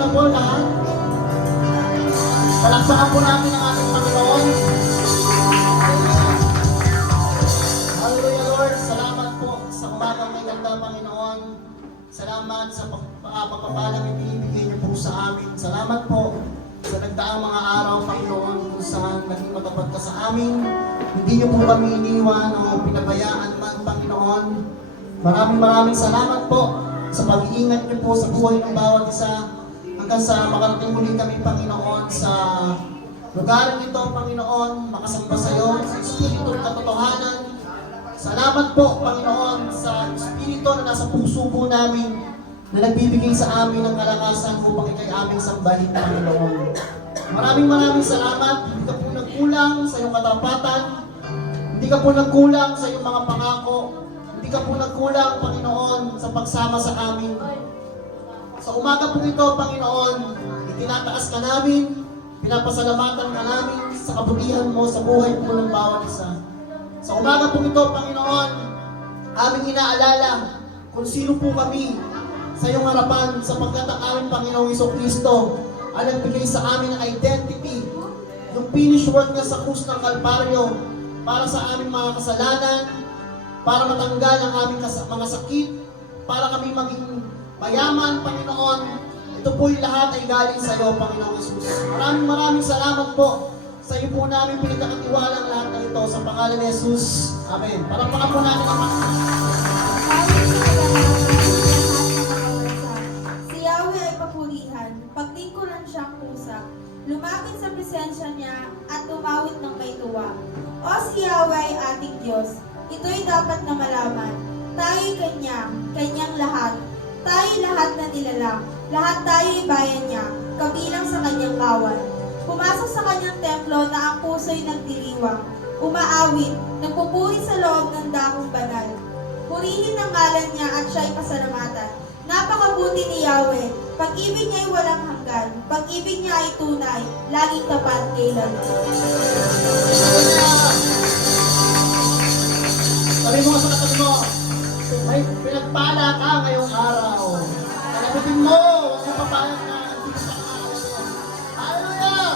available lahat? Palakpakan po natin ang ating Panginoon. Hallelujah, Lord. Salamat po sa umagang may ganda, Panginoon. Salamat sa pagpapalang ibinibigay niyo po sa amin. Salamat po sa nagdaang mga araw, Panginoon, kung saan naging matapat ka sa amin. Hindi niyo po kami iniwan o pinabayaan man, Panginoon. Maraming salamat po sa pag-iingat niyo po sa buhay ng bawat isa hanggang sa makarating muli kami, Panginoon, sa lugar nito, Panginoon, makasamba sa iyo, sa Espiritu ng katotohanan. Salamat po, Panginoon, sa Espiritu na nasa puso po namin na nagbibigay sa amin ng kalakasan upang ikay aming sambahin, Panginoon. Maraming salamat. Hindi ka po nagkulang sa iyong katapatan. Hindi ka po nagkulang sa iyong mga pangako. Hindi ka po nagkulang, Panginoon, sa pagsama sa amin. Sa umaga po ito, Panginoon, itinataas ka namin, pinapasalamatan ka namin sa kabutihan mo sa buhay po ng bawat isa. Sa umaga po ito, Panginoon, aming inaalala kung sino po kami sa iyong harapan sapagkat ang aming Panginoong Jesucristo ang nagbigay sa amin ng identity, yung finish work niya sa krus ng Kalbaryo para sa aming mga kasalanan, para matanggal ang aming mga sakit, para kami maging mayaman, Panginoon. Ito po'y lahat ay galing sa iyo, Panginoong Jesus. Maraming salamat po sa iyo po namin pinagkakatiwala ang lahat ng ito sa pangalan ni Jesus. Amen. Palakpakan po natin ang Si Yahweh ay papurihan, paglingkuran siyang pusa, lumapit sa presensya niya at tumawit ng may tuwa. O si Yahweh ay ating Diyos, ito'y dapat na malaman. Tayo'y kanyang lahat. Tayo'y lahat na nilalang. Lahat tayo'y bayan niya, kabilang sa kanyang kawan. Pumasok sa kanyang templo na ang puso'y nagdiriwang. Umaawit, nagpupuri sa loob ng dakong banal. Purihin ang ngalan niya at siya'y pasalamatan. Napakabuti ni Yahweh. Pag-ibig niya'y walang hanggan. Pag-ibig niya ay tunay, laging tapat kailan. sabi mo sa katabi mo, may pinagpala ka ngayong araw. Kalabitin mo, huwag mo papayag na hindi ka pakakalabi. Hallelujah!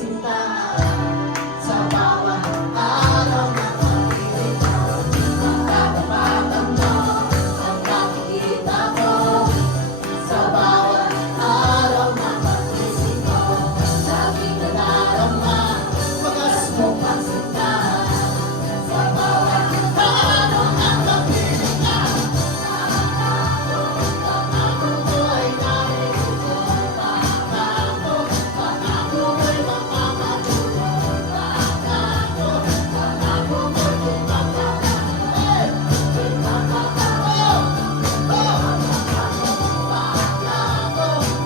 kasintahan sa bawat araw na pag-ibig ko. Ang katapatan mo ang nakikita ko sa bawat araw na pag-isip ko. Laging nadarama wagas mong kasintahan sa bawat araw na pag-ibig ko. Pangako ko ay narinig ko. Pangako ko'y magpapatuloy. Pangako ko'y magpapatuloy.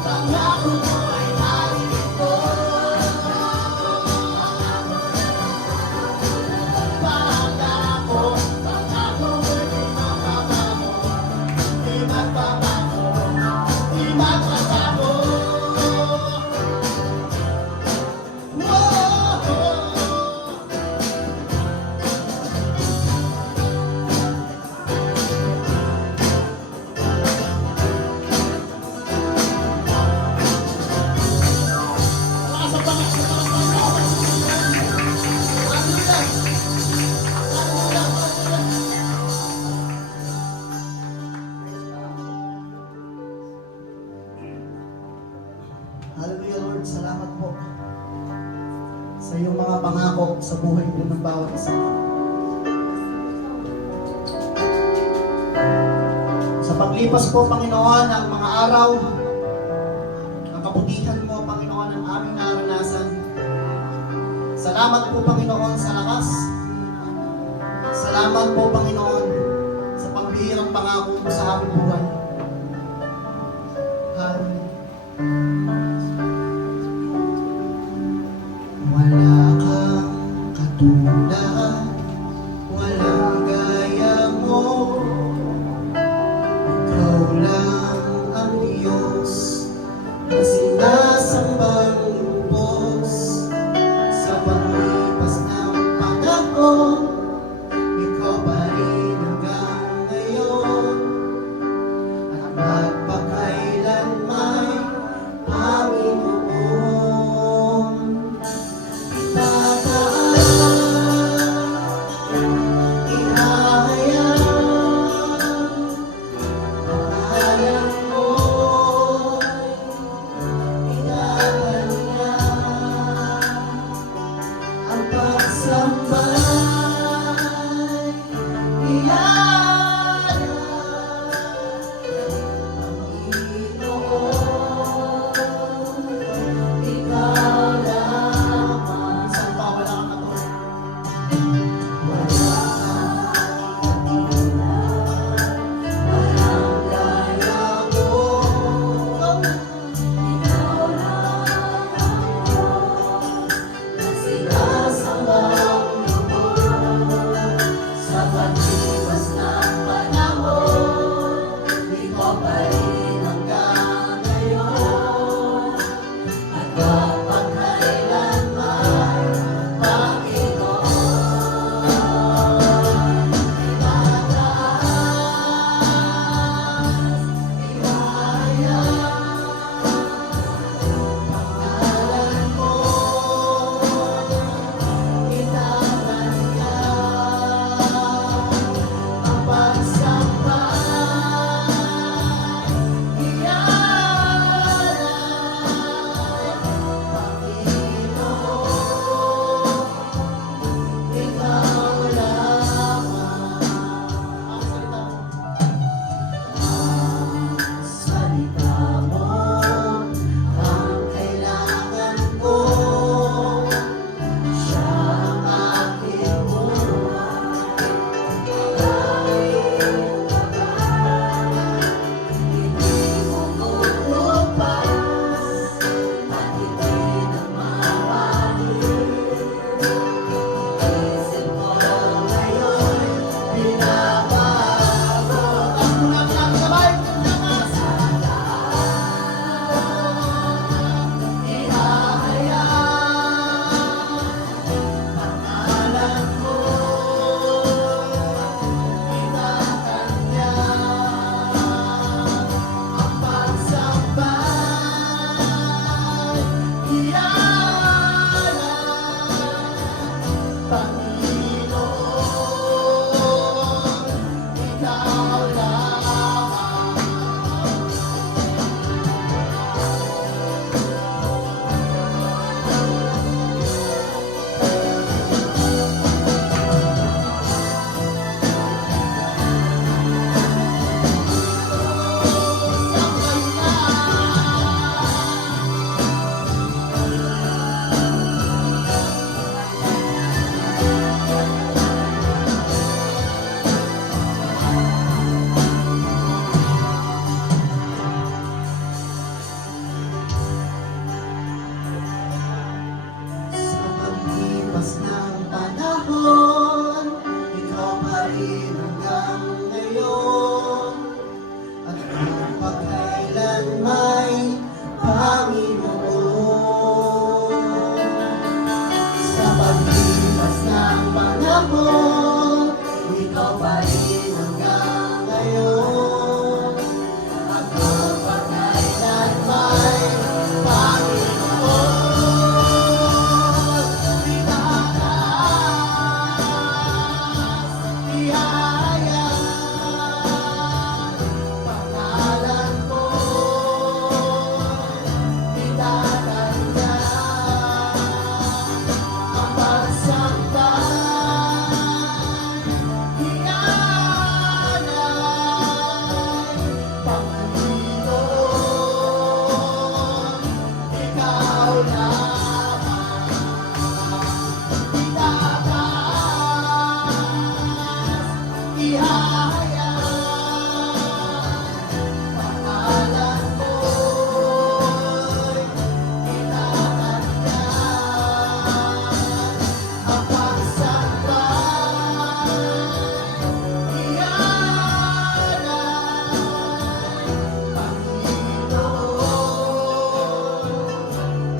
Pangako ko ay narinig ko. Pangako ko'y di magbabago. Di magbabago. Di magbabago. Hallelujah, Lord. Salamat po sa iyong mga pangako sa buhay ko ng bawat isa. Sa paglipas po, Panginoon, ng mga araw, ang kabutihan mo, Panginoon, ang aming naranasan. Salamat po, Panginoon, sa lakas. Salamat po, Panginoon, sa pambihirang pangako mo sa aming buhay. Hallelujah. Wala kang katulad, walang gaya mo. Ikaw lang ang Diyos na sinasambang lubos. Sa paglipas ng panahon, ikaw pa rin hanggang ngayon. At magpakailanman, Panginoon. Tataas Paglipas ng panahon, ikaw pa rin hanggang ngayon. At magpakailan may Panginoon. Sa paglipas ng panahon, ikaw pa rin hanggang ngayon. At magpakailan may Panginoon. Itaas, ihaya, pangalan mo, itatanda, ang pagsambay, ialay, Panginoon, ikaw lamang. Itataas, ihayag, pangalan mo'y itatandaan. Ang pagsambay, ialay, Panginoon,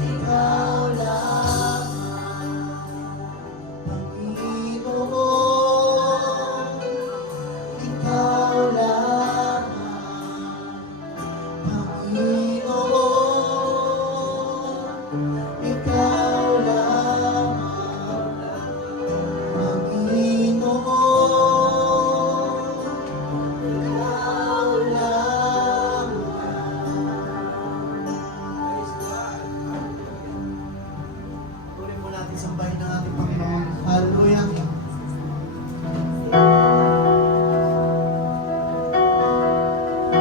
ikaw lamang. Panginoon, ikaw lamang. Panginoon, ikaw lamang. Panginoon, ikaw lamang. Tuloy po natin sambahin ng ating Panginoon. Hallelujah.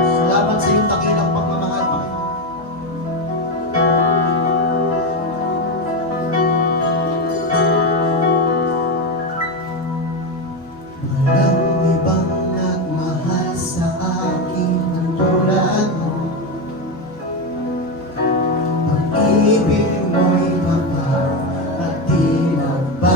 Salamat sa iyong dakilang pagmamahal, Panginoon. Walang ibang nagmahal sa akin ng tulad mo. Pag-ibig mo'y kapal at di nagbabago.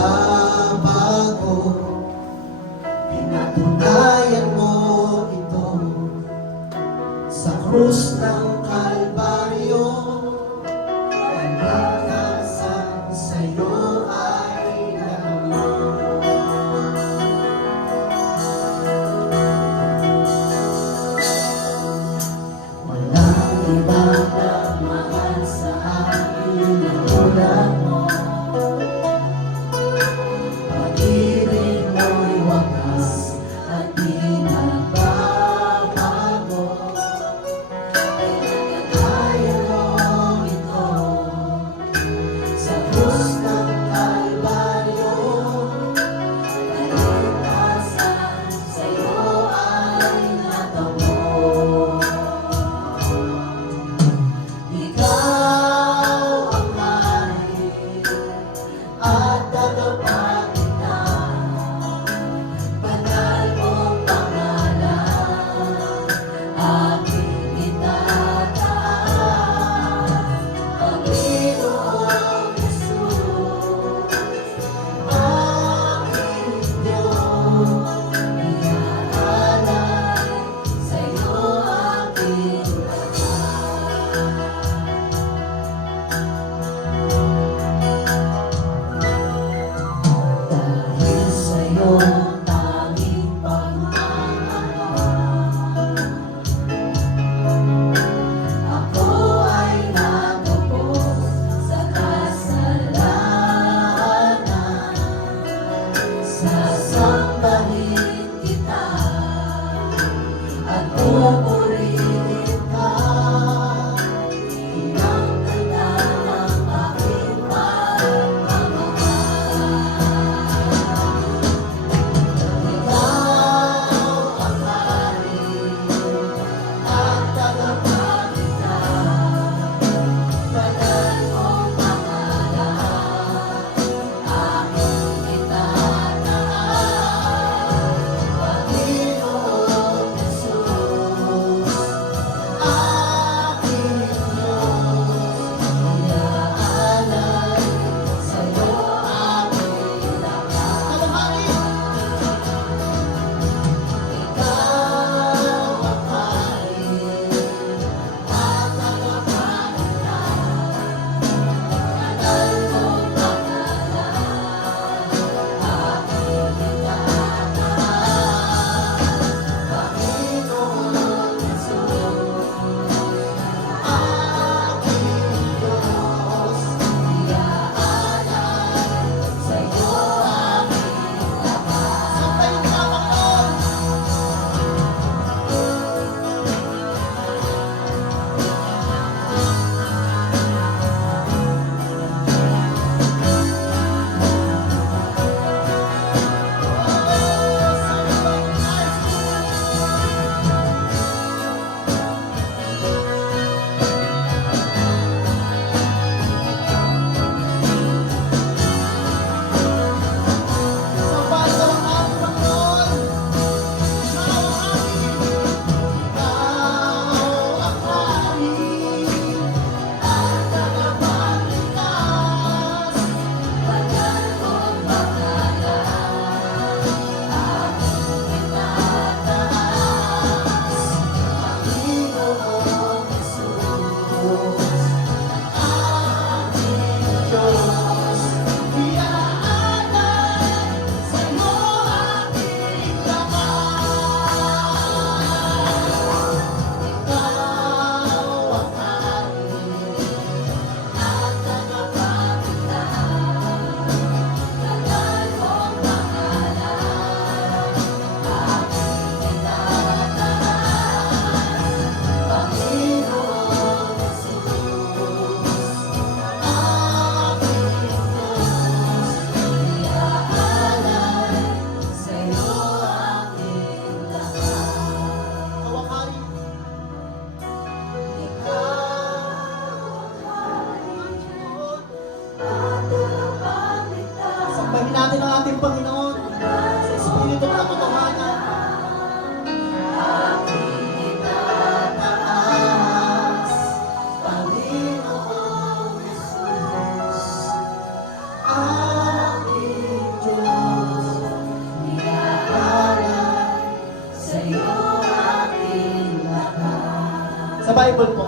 Bible po.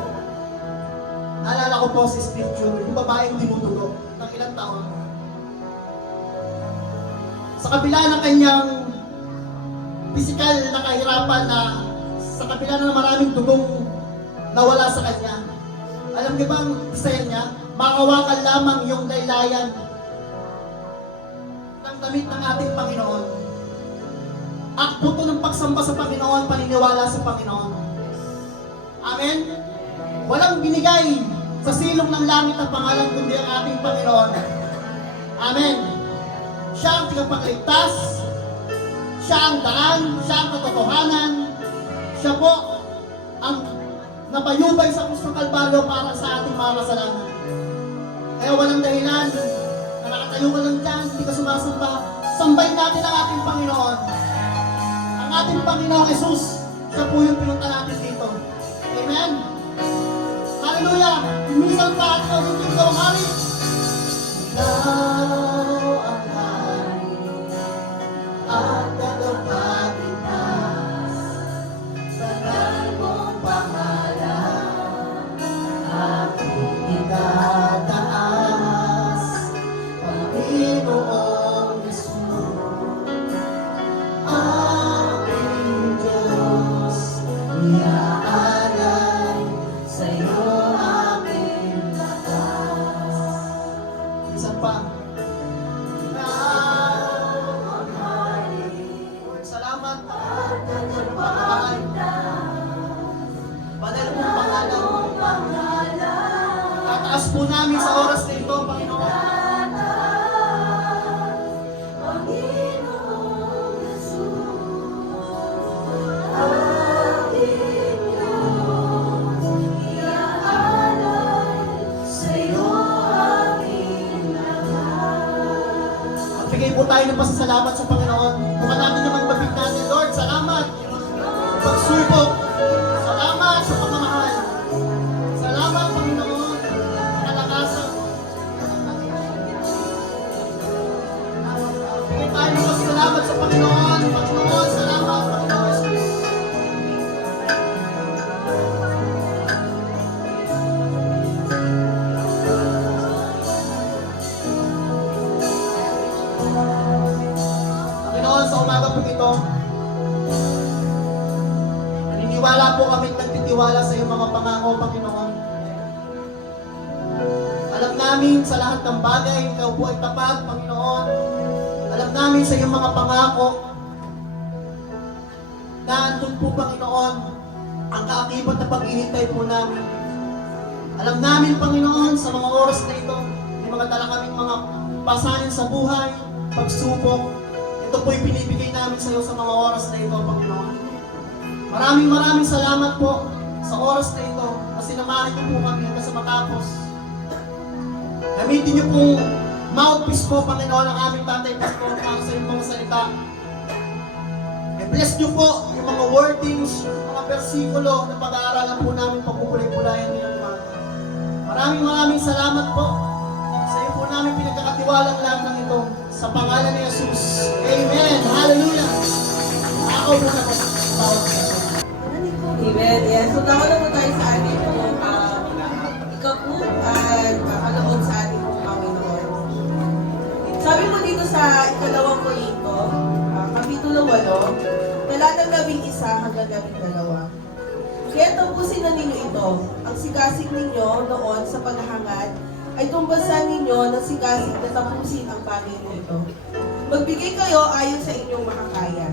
Naalala ko po si scripture, yung babaeng dinudugo ng ilang taon. Sa kabila ng kanyang physical na kahirapan na sa kabila ng maraming dugong nawala sa kanya. Alam niyo bang isayan niya? Makawakan lamang yung laylayan ng damit ng ating Panginoon. Akto to ng pagsamba sa Panginoon, paniniwala sa Panginoon. Amen? Walang binigay sa silong ng langit na pangalan kundi ang ating Panginoon. Amen? Siya ang tagapagligtas, siya ang daan, siya ang katotohanan, siya po ang napayubay sa krus ng Kalbaryo para sa ating mga kasalanan. Kaya walang dahilan na nakatayo ka lang dyan, hindi ka sumasamba. Sambahin natin ang ating Panginoon. Ang ating Panginoong Jesus, siya po yung pinunta natin dito. Amen? Hallelujah! Minsan pa at ikaw hindi ikaw ang hari. Ikaw ang hari at tagapagligtas sa mong pangalan. Aking itataas, Panginoong Jesus. Aking Diyos, iaalay sa'yo aking lakas. Isa pa. Lord, salamat sa iyong pagmamahal. Banal mong pangalan. Tataas po namin sa oras na ito, Panginoon. Magbigay po tayo ng pasasalamat sa Panginoon. Bukan natin yung magbabig natin. Lord, salamat. Pagsubok. Salamat sa pagmamahal. Salamat, Panginoon. Kalakasan. Bigay tayo ng pasasalamat sa Panginoon. Panginoon, salamat, Panginoon. Panginoon, sa umaga po ito, naniniwala po kami at nagtitiwala sa iyong mga pangako, Panginoon. Alam namin sa lahat ng bagay, ikaw po ay tapat, Panginoon. Alam namin sa iyong mga pangako na andun po, Panginoon, ang kaakibat na paghihintay po namin. Alam namin, Panginoon, sa mga oras na ito, may mga dala kaming mga pasanin sa buhay, pagsubok. Ito po'y binibigay namin sa iyo sa mga oras na ito, Panginoon. Maraming salamat po sa oras na ito na sinamahan niyo po kami hanggang sa matapos. Gamitin niyo pong mouthpiece po, Panginoon, ang aming Tatay Pastor para sa iyong mga salita. I-bless niyo po yung mga wordings, mga versikulo na pag-aaralan po namin pagpupulay-pulayan nilang umaga. Maraming salamat po. Sa iyo po namin pinagkakatiwalang lahat ng ito. Sa pangalan ni Jesus. Amen. Hallelujah. Ako po na po. Amen. Yes. So, dako na po tayo sa ating ikaput at kakalaog sa ating Panginoon. Sabi mo dito sa ikalawang Korinto, Kapitulo 8, talatang 11 hanggang 12. Kaya tapusin na ninyo ito, ang sigasig ninyo noon sa paghahangad, ay tumbasan ninyo ng sigasig na tapusin ang bagay nito. Magbigay kayo ayon sa inyong makakaya.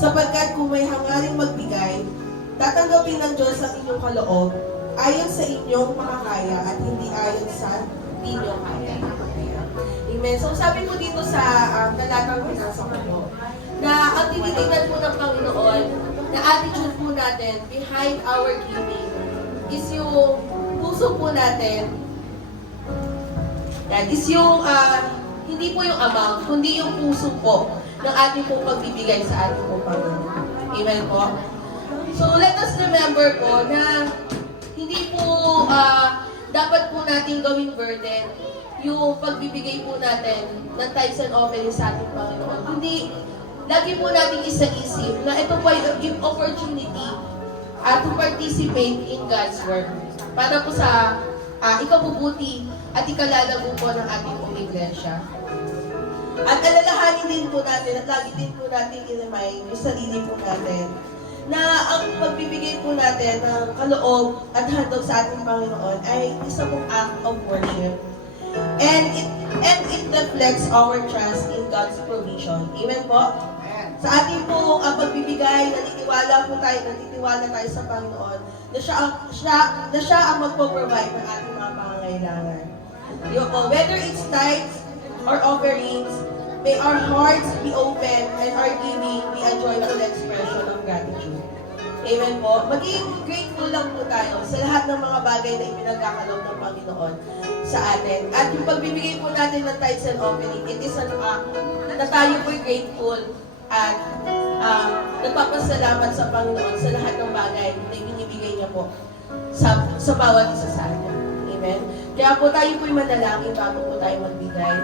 Sapagkat kung may hangaring magbigay, tatanggapin ng Diyos ang inyong kaloob ayon sa inyong makakaya at hindi ayon sa di nyo kaya. Amen. So sabi po dito sa talatang pinasa ko na ang tinitingnan po ng Panginoon na attitude po natin behind our giving is yung puso po natin. Yan is yung hindi po yung amount, kundi yung puso po ng ating pong pagbibigay sa ating pong Panginoon. Amen po? So let us remember po na hindi po dapat po natin gawing burden yung pagbibigay po natin ng tithes and offerings sa ating Panginoon. Kundi lagi po natin isa-isip na ito po ay yung opportunity at to participate in God's work para po sa ikabubuti at ikalalago po ng ating pong iglesia. At alalahanin din po natin at lagi din po natin i-remind yung sarili po natin na ang pagbibigay po natin ng kaloob at handog sa ating Panginoon ay isa pong act of worship. And it reflects our trust in God's provision. Amen po? Sa ating pong pagbibigay, naniniwala tayo sa Panginoon na siya ang magpo-provide ng ating mga pangangailangan. Yun po, whether it's tithes or offerings, may our hearts be open and our giving be a joyful expression of gratitude. Amen po. Maging grateful lang po tayo sa lahat ng mga bagay na ipinagkakalob ng Panginoon sa atin. At yung pagbibigay po natin ng tithes and offering, it is an act na tayo po'y grateful at nagpapasalamat sa Panginoon sa lahat ng bagay na binibigay niya po sa bawat isa sa atin. Amen? Kaya po tayo po'y manalangin bago po tayo magbigay.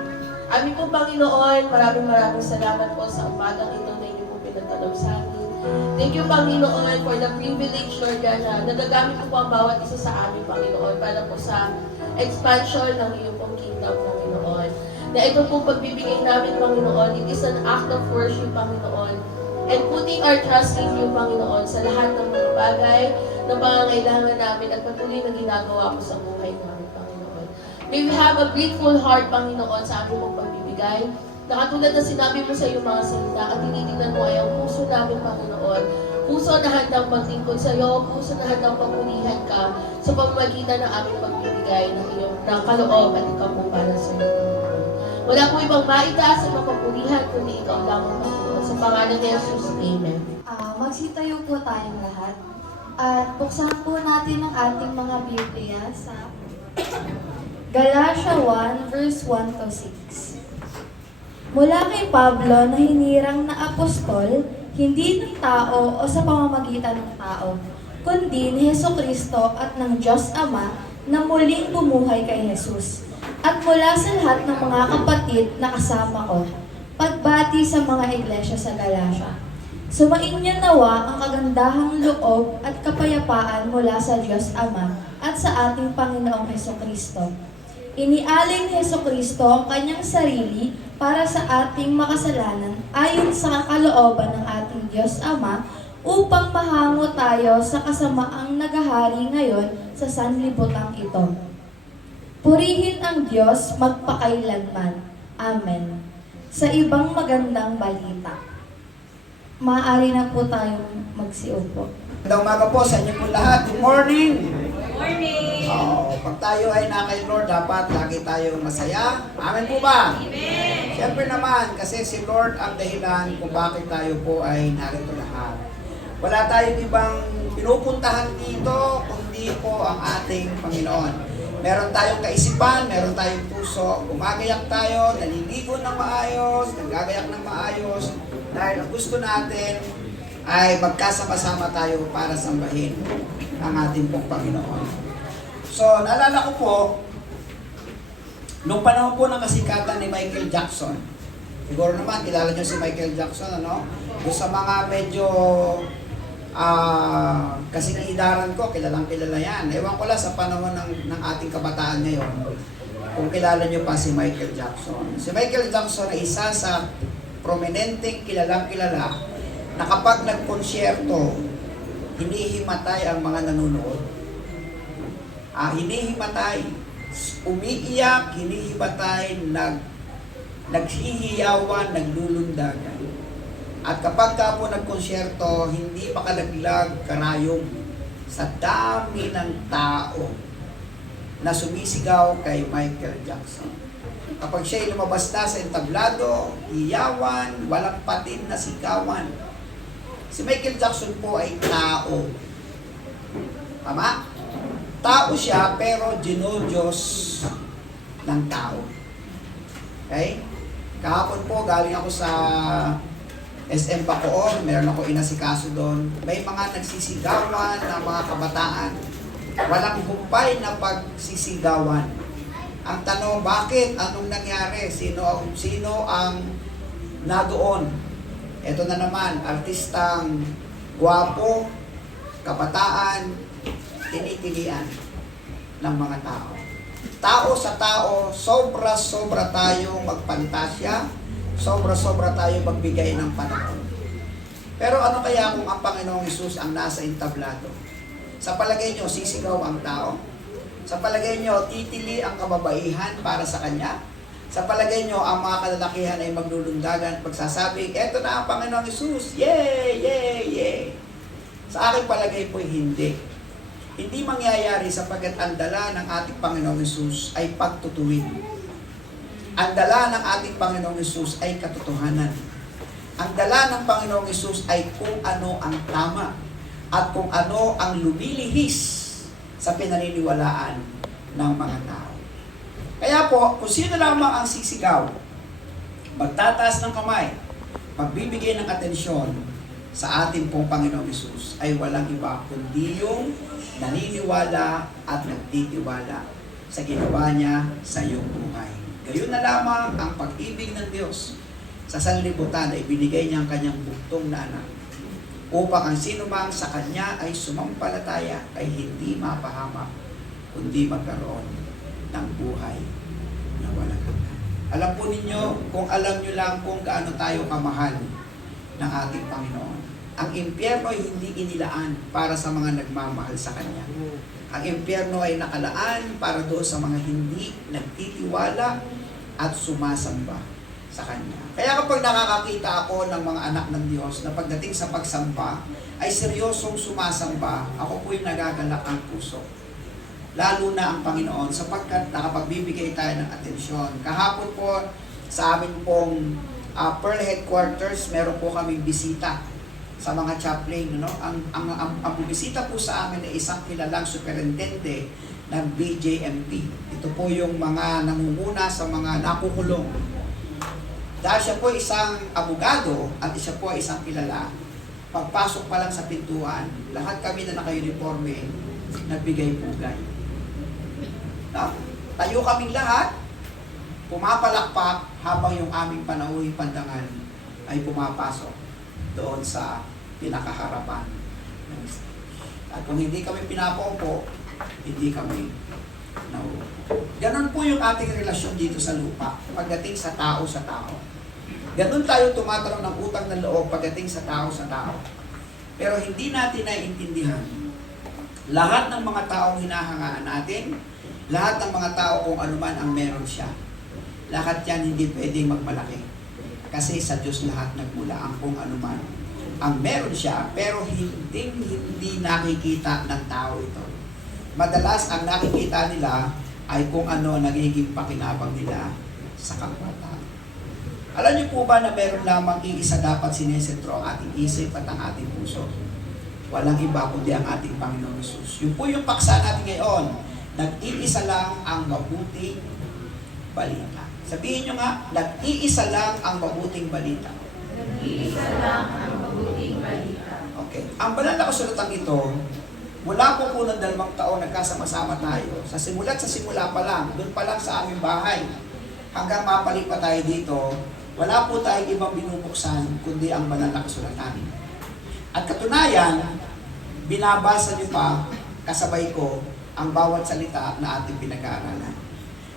Amin po Panginoon, maraming salamat po sa umagang ito na inyo po pinagtalob sa amin. Thank you Panginoon for the privilege, Lord God, na nagagamit po ang bawat isa sa amin, Panginoon, para po sa expansion ng iyong pong kingdom, Panginoon. Na ito pong pagbibigay namin, Panginoon, it is an act of worship, Panginoon, and putting our trust in you, Panginoon, sa lahat ng mga bagay na pangangailangan namin at patuloy na ginagawa po sa buhay namin, Panginoon. May we have a grateful heart, Panginoon, sa aming mong pagbibigay. Na katulad na sinabi mo sa iyong mga salita at tinitingnan mo ay ang puso namin, Panginoon. Puso na handang maglingkod sa iyo, puso na handang papunihan ka sa pamamagitan ng aming pagbibigay ng kaloob at ikaw po para sa iyo, Panginoon. Wala po ibang maitaas sa mapapunihan kundi ikaw lamang, Panginoon. Sa pangalan ni Jesus, Amen. Magsitayo po tayong lahat at buksan po natin ang ating mga Biblia sa Galatia 1 verse 1 to 6. Mula kay Pablo na hinirang na apostol, hindi ng tao o sa pamamagitan ng tao, kundi ni Hesukristo at ng Diyos Ama na muling bumuhay kay Jesus. At mula sa lahat ng mga kapatid na kasama ko, pagbati sa mga iglesia sa Galatia. Sumainyo nawa ang kagandahang loob at kapayapaan mula sa Diyos Ama at sa ating Panginoong Hesukristo. Inialay ni Hesukristo ang kanyang sarili para sa ating makasalanan ayon sa kalooban ng ating Diyos Ama upang mahango tayo sa kasamaang naghahari ngayon sa sanlibutang ito. Purihin ang Diyos magpakailanman. Amen. Sa ibang magandang balita. Maaari na po tayong magsiupo. Magandang umaga po sa inyo po lahat. Good morning! Morning! Pag tayo ay na kay Lord, dapat lagi tayo masaya. Amen po ba? Amen! Siyempre naman, kasi si Lord ang dahilan kung bakit tayo po ay narito lahat. Wala tayong ibang pinupuntahan dito, kundi po ang ating Panginoon. Meron tayong kaisipan, meron tayong puso, gumagayak tayo, naliligo ng maayos, nagagayak ng maayos, dahil ang gusto natin ay magkasama-sama tayo para sambahin ang ating pong Panginoon. So, naalala ko po, nung panahon po ng kasikatan ni Michael Jackson, siguro naman, kilala nyo si Michael Jackson, ano? Doon sa mga medyo kasi naidaran ko, kilalang kilala yan. Ewan ko lang sa panahon ng ating kabataan ngayon, kung kilala nyo pa si Michael Jackson. Si Michael Jackson ay isa sa prominenteng kilalang kilala na kapag nagkonsyerto, hinihimatay ang mga nanonood. Hinihimatay, umiiyak, hinihimatay, naghihiyawan, naglulundagan. At kapag ka po nagkonsyerto, hindi makalaglag karayom sa dami ng tao na sumisigaw kay Michael Jackson. Kapag siya'y lumabas na sa entablado, hiyawan, walang patin na sigawan. Si Michael Jackson po ay tao. Tama? Tao siya, pero Diyos ng tao. Okay? Kahapon po, galing ako sa SM Bacoor, meron ako inasikaso doon. May mga nagsisigawan na mga kabataan. Walang humpay na pagsisigawan. Ang tanong, bakit? Anong nangyari? Sino ang nadoon? Ito na naman, artistang gwapo, kabataan, tinitilian ng mga tao. Tao sa tao, sobra-sobra tayo magpantasya, sobra-sobra tayo magbigay ng panahon. Pero ano kaya kung ang Panginoong Hesus ang nasa entablado? Sa palagay nyo, sisigaw ang tao? Sa palagay nyo, titili ang kababaihan para sa Kanya? Sa palagay nyo, ang mga kalalakihan ay maglulundagan pagsasabi, eto na ang Panginoong Hesus! Yay! Yay! Yay! Sa aking palagay po, hindi. Hindi mangyayari sapagkat ang dala ng ating Panginoong Hesus ay pagtutuwid. Ang dala ng ating Panginoong Hesus ay katotohanan. Ang dala ng Panginoong Hesus ay kung ano ang tama at kung ano ang lumilihis sa pinaniniwalaan ng mga tao. Kaya po, kung sino lamang ang sisigaw, magtataas ng kamay, magbibigay ng atensyon sa ating pong Panginoong Hesus, ay walang iba kundi yung naniniwala at nagtitiwala sa ginawa niya sa iyong buhay. Gayon na lamang ang pag-ibig ng Diyos sa sanlibutan ay binigay niya ang kanyang buktong na anak upang ang sinumang sa kanya ay sumampalataya ay hindi mapahamak kundi magkaroon ng buhay na walang hanggan. Alam po ninyo, kung alam nyo lang kung gaano tayo kamahal ng ating Panginoon. Ang impyerno ay hindi inilaan para sa mga nagmamahal sa Kanya. Ang impyerno ay nakalaan para doon sa mga hindi nagtitiwala at sumasamba sa Kanya. Kaya kapag nakakakita ako ng mga anak ng Diyos na pagdating sa pagsamba ay seryosong sumasamba, ako po'y nagagalak ang puso. Lalo na ang Panginoon sapagkat nakapagbibigay tayo ng atensyon. Kahapon po sa amin pong Pearl Headquarters, meron po kaming bisita sa mga chaplain. No? Ang bumisita po sa amin ay isang kilalang superintendente ng BJMP. Ito po yung mga nangunguna sa mga nakukulong. Dahil siya po isang abogado at siya po isang kilala, pagpasok pa lang sa pintuan, lahat kami na naka-uniforme, nagbigay pugay. No? Tayo kaming lahat, pumapalakpak habang yung aming panauhing pandangal ay pumapasok doon sa pinakaharapan. At kung hindi kami pinapaupo, hindi kami nauupo. Ganon po yung ating relasyon dito sa lupa pagdating sa tao sa tao. Ganon tayo tumatanong ng utang ng loob pagdating sa tao sa tao. Pero hindi natin naiintindihan lahat ng mga taong hinahangaan natin, lahat ng mga tao kung anuman ang meron siya. Lahat yan hindi pwedeng magmalaki. Kasi sa Diyos lahat nagmula ang kung anuman ang meron siya, pero hindi nakikita ng tao ito. Madalas ang nakikita nila ay kung ano nagiging pakinabang nila sa kapwa-tao. Alam niyo po ba na meron lamang iisa dapat sinesentro ang ating isip at ang ating puso? Walang iba kundi ang ating Panginoong Hesus. Yun po yung paksa natin ngayon. Nag-iisa lang ang mabuting balita. Sabihin nyo nga, nag-iisa lang ang mabuting balita. Nag-iisa lang ang mabuting balita. Okay. Ang banal na kasulatan ito, mula po ng 2 taon nagkasama-sama tayo. Sa simula pa lang, doon pa lang sa aming bahay. Hanggang mapalik pa tayo dito, wala po tayong ibang binubuksan kundi ang banal na kasulatan. At katunayan, binabasa niyo pa, kasabay ko, ang bawat salita na ating pinag-aaralan.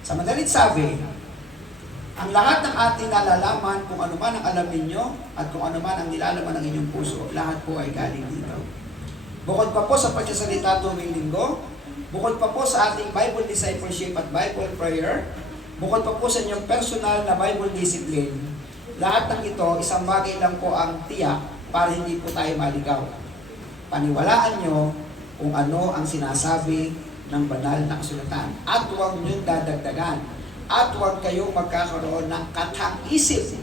Sa madalit sabi, ang lahat ng ating nalalaman, kung ano man ang alam ninyo at kung ano man ang nilalaman ng inyong puso, lahat po ay galing dito. Bukod pa po sa pagsasalita tuwing linggo, bukod pa po sa ating Bible discipleship at Bible prayer, bukod pa po sa inyong personal na Bible discipline, lahat ng ito, isang bagay lang po ang tiyak para hindi po tayo maligaw. Paniwalaan nyo kung ano ang sinasabi ng banal na kasulatan at huwag nyo dadagdagan. At huwag kayong magkakaroon ng katang-isip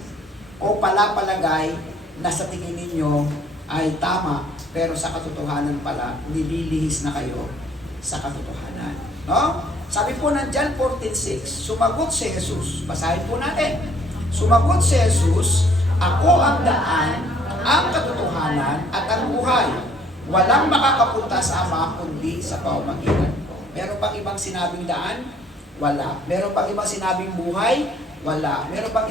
o palapalagay na sa tingin ninyo ay tama, pero sa katotohanan pala, nililihis na kayo sa katotohanan. No? Sabi po ng John 14:6, sumagot si Jesus. Basahin po natin. Sumagot si Jesus, ako ang daan, ang katotohanan at ang buhay. Walang makakapunta sa Ama kundi sa pamamagitan ko. Meron bang ibang sinabing daan? Wala. Meron bang ibang sinabing buhay? Wala. Meron bang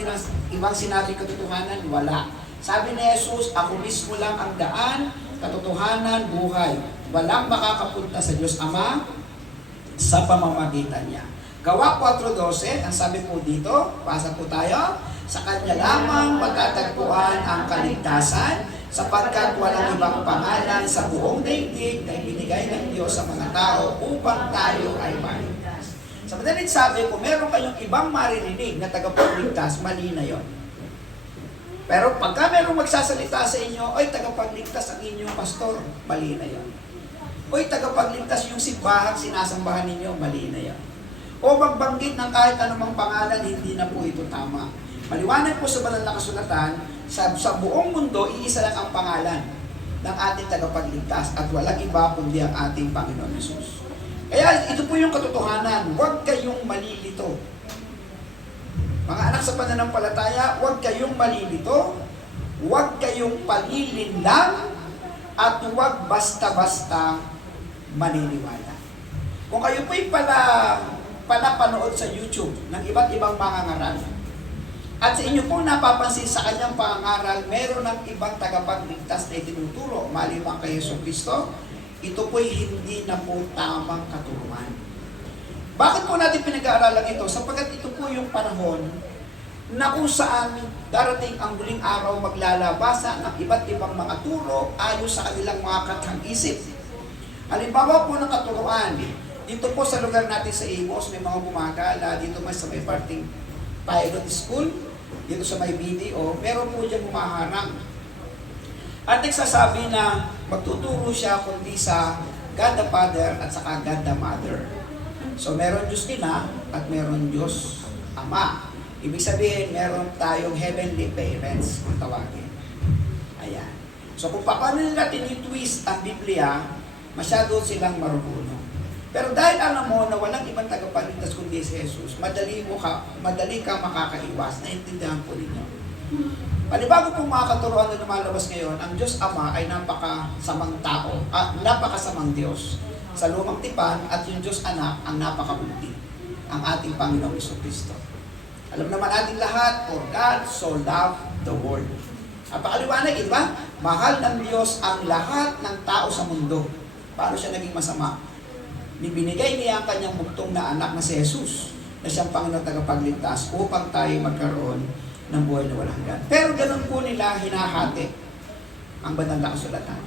ibang sinabing katotohanan? Wala. Sabi ni Jesus, ako mismo lang ang daan, katotohanan, buhay. Walang makakapunta sa Diyos Ama sa pamamagitan niya. Gawa 4:12, ang sabi po dito, pasa po tayo, sa Kanya lamang matatagpuan ang kaligtasan, sapagkat walang ibang pangalan sa buong daigdig na ibinigay ng Diyos sa mga tao upang tayo ay maligtas. Sa madalit sabi, kung meron kayong ibang maririnig na tagapagligtas, mali na yon. Pero pagka merong magsasalita sa inyo, oy, tagapagligtas ang inyong pastor, mali na yon. Oy, tagapagligtas yung simbahan, sinasambahan ninyo, mali na yan. O magbanggit ng kahit anumang pangalan, hindi na po ito tama. Maliwanag po sa banal na kasulatan, sa buong mundo, iisa lang ang pangalan ng ating tagapagligtas at walang iba kundi ang ating Panginoon Hesus. Kaya ito po yung katotohanan, huwag kayong malilito. Mga anak sa pananampalataya, huwag kayong malilito, huwag kayong palilinlang, at huwag basta-basta maniniwala. Kung kayo po'y panood sa YouTube ng iba't ibang mga ngaral, at sa inyo pong napapansin sa kanyang pangaral, meron ng ibang tagapagligtas na itinuturo, maliban kay Jesucristo, ito po'y hindi na po tamang katuruan. Bakit po natin pinag-aaralan ito? Sapagkat ito po yung panahon na kung saan darating ang huling araw maglalabasa ng iba't ibang mga turo ayon sa kanilang mga kathang isip. Halimbawa po ng katuruan, dito po sa lugar natin sa Imos, may mga gumagala, dito mas sa may parting pilot school, dito sa may BDO, meron po dyan bumaharang. At nagsasabi na magtuturo siya kundi sa God the Father at saka God the Mother. So meron Diyos Ina at meron Diyos Ama. Ibig sabihin, meron tayong heavenly parents kung tawagin. Ayan. So kung paano nila tinitwist ang Biblia, masyado silang marunong. Pero dahil alam mo na walang ibang tagapagligtas kundi si Jesus, madali ka makakaiwas. Naintindihan po ninyo. Panibago pong mga katuruan na lumalabas ngayon, ang Diyos Ama ay napakasamang tao, napakasamang Diyos sa lumang tipan, at yung Diyos Anak ang napakabuti, ang ating Panginoong Jesucristo. Alam naman natin lahat, for God so loved the world. Napakaliwanag, di ba? Mahal ng Diyos ang lahat ng tao sa mundo. Paano siya naging masama? Binigay niya ang kanyang bugtong na anak na si Jesus, na siyang Panginoon tagapagligtas upang tayo magkaroon ng buhay na walang hanggan. Pero ganun po nila hinahati ang banal na kasulatan.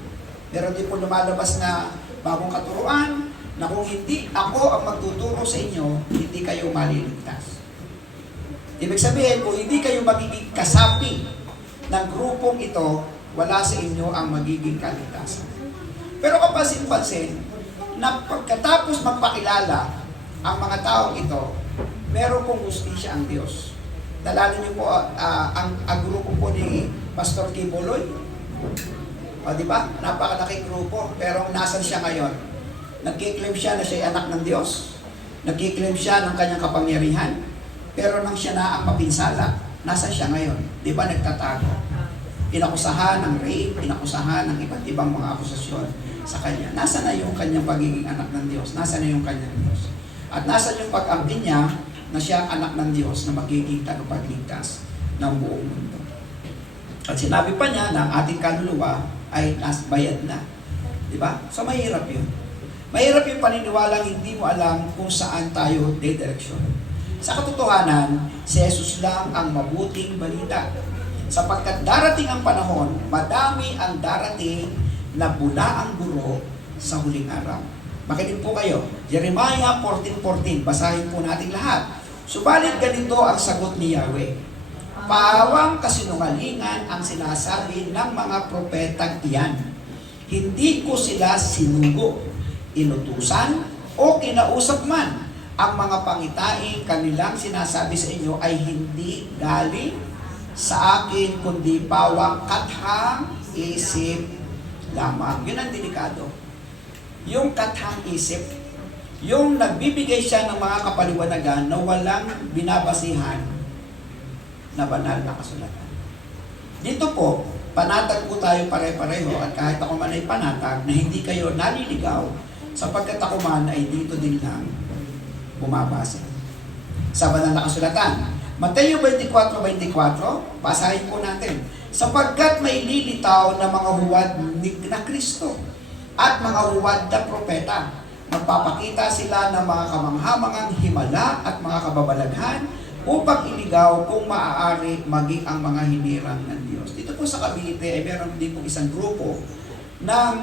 Meron din po lumalabas na bagong katuruan na kung hindi ako ang magtuturo sa inyo, hindi kayo maliligtas. Ibig sabihin, kung hindi kayo magiging kasapi ng grupong ito, wala sa inyo ang magiging kaligtasan. Pero kapansin-pansin, na pagkatapos magpakilala ang mga taong ito, meron pong hustisya ang Diyos. Nalala niyo po ang grupo po ni Pastor Kiboloy. O di ba? Napakalaking grupo. Pero nasan siya ngayon? Nagkiklaim siya na siya ay anak ng Diyos. Nagkiklaim siya ng kanyang kapangyarihan. Pero nang siya na ang mapinsala, nasan siya ngayon? Di ba nagtatago? Inakusahan ng rape, inakusahan ng iba't ibang mga akusasyon sa kanya. Nasaan na yung kanyang pagiging anak ng Diyos? Nasaan na yung kanyang Diyos? At nasaan yung pag-ampi niya na siya ang anak ng Diyos na magiging tagapagligtas ng buong mundo? At sinabi pa niya na ang ating kaluluwa ay bayad na. Di ba? So mahirap yun. Mahirap yung paniniwalang hindi mo alam kung saan tayo dedireksyon. Sa katotohanan, si Jesus lang ang mabuting balita. Sapagkat darating ang panahon, madami ang darating na bula ang guro sa huling araw. Makinig po kayo. Jeremiah 14:14. Basahin po natin lahat. Subalit ganito ang sagot ni Yahweh. Pawang kasinungalingan ang sinasabi ng mga propetang iyan. Hindi ko sila sinugo, inutusan, o kinausap man. Ang mga pangitaing kanilang sinasabi sa inyo ay hindi galing sa akin, kundi pawang kathang isip lamang. Yun ang delikado. Yung kathang isip, yung nagbibigay siya ng mga kapaliwanagan na walang binabasihan na banal na kasulatan. Dito po, panatag po tayo pare-pareho, at kahit ako man ay panatag na hindi kayo naliligaw, sapagkat ako man ay dito din lang bumabasa sa banal na kasulatan. Mateo 24:24, basahin po natin. Sapagkat may lilitaw na mga huwad na Kristo at mga huwad na propeta. Magpapakita sila ng mga kamanghamangang himala at mga kababalaghan upang iligaw kung maaari maging ang mga hinirang ng Diyos. Dito po sa Cavite ay meron din po isang grupo ng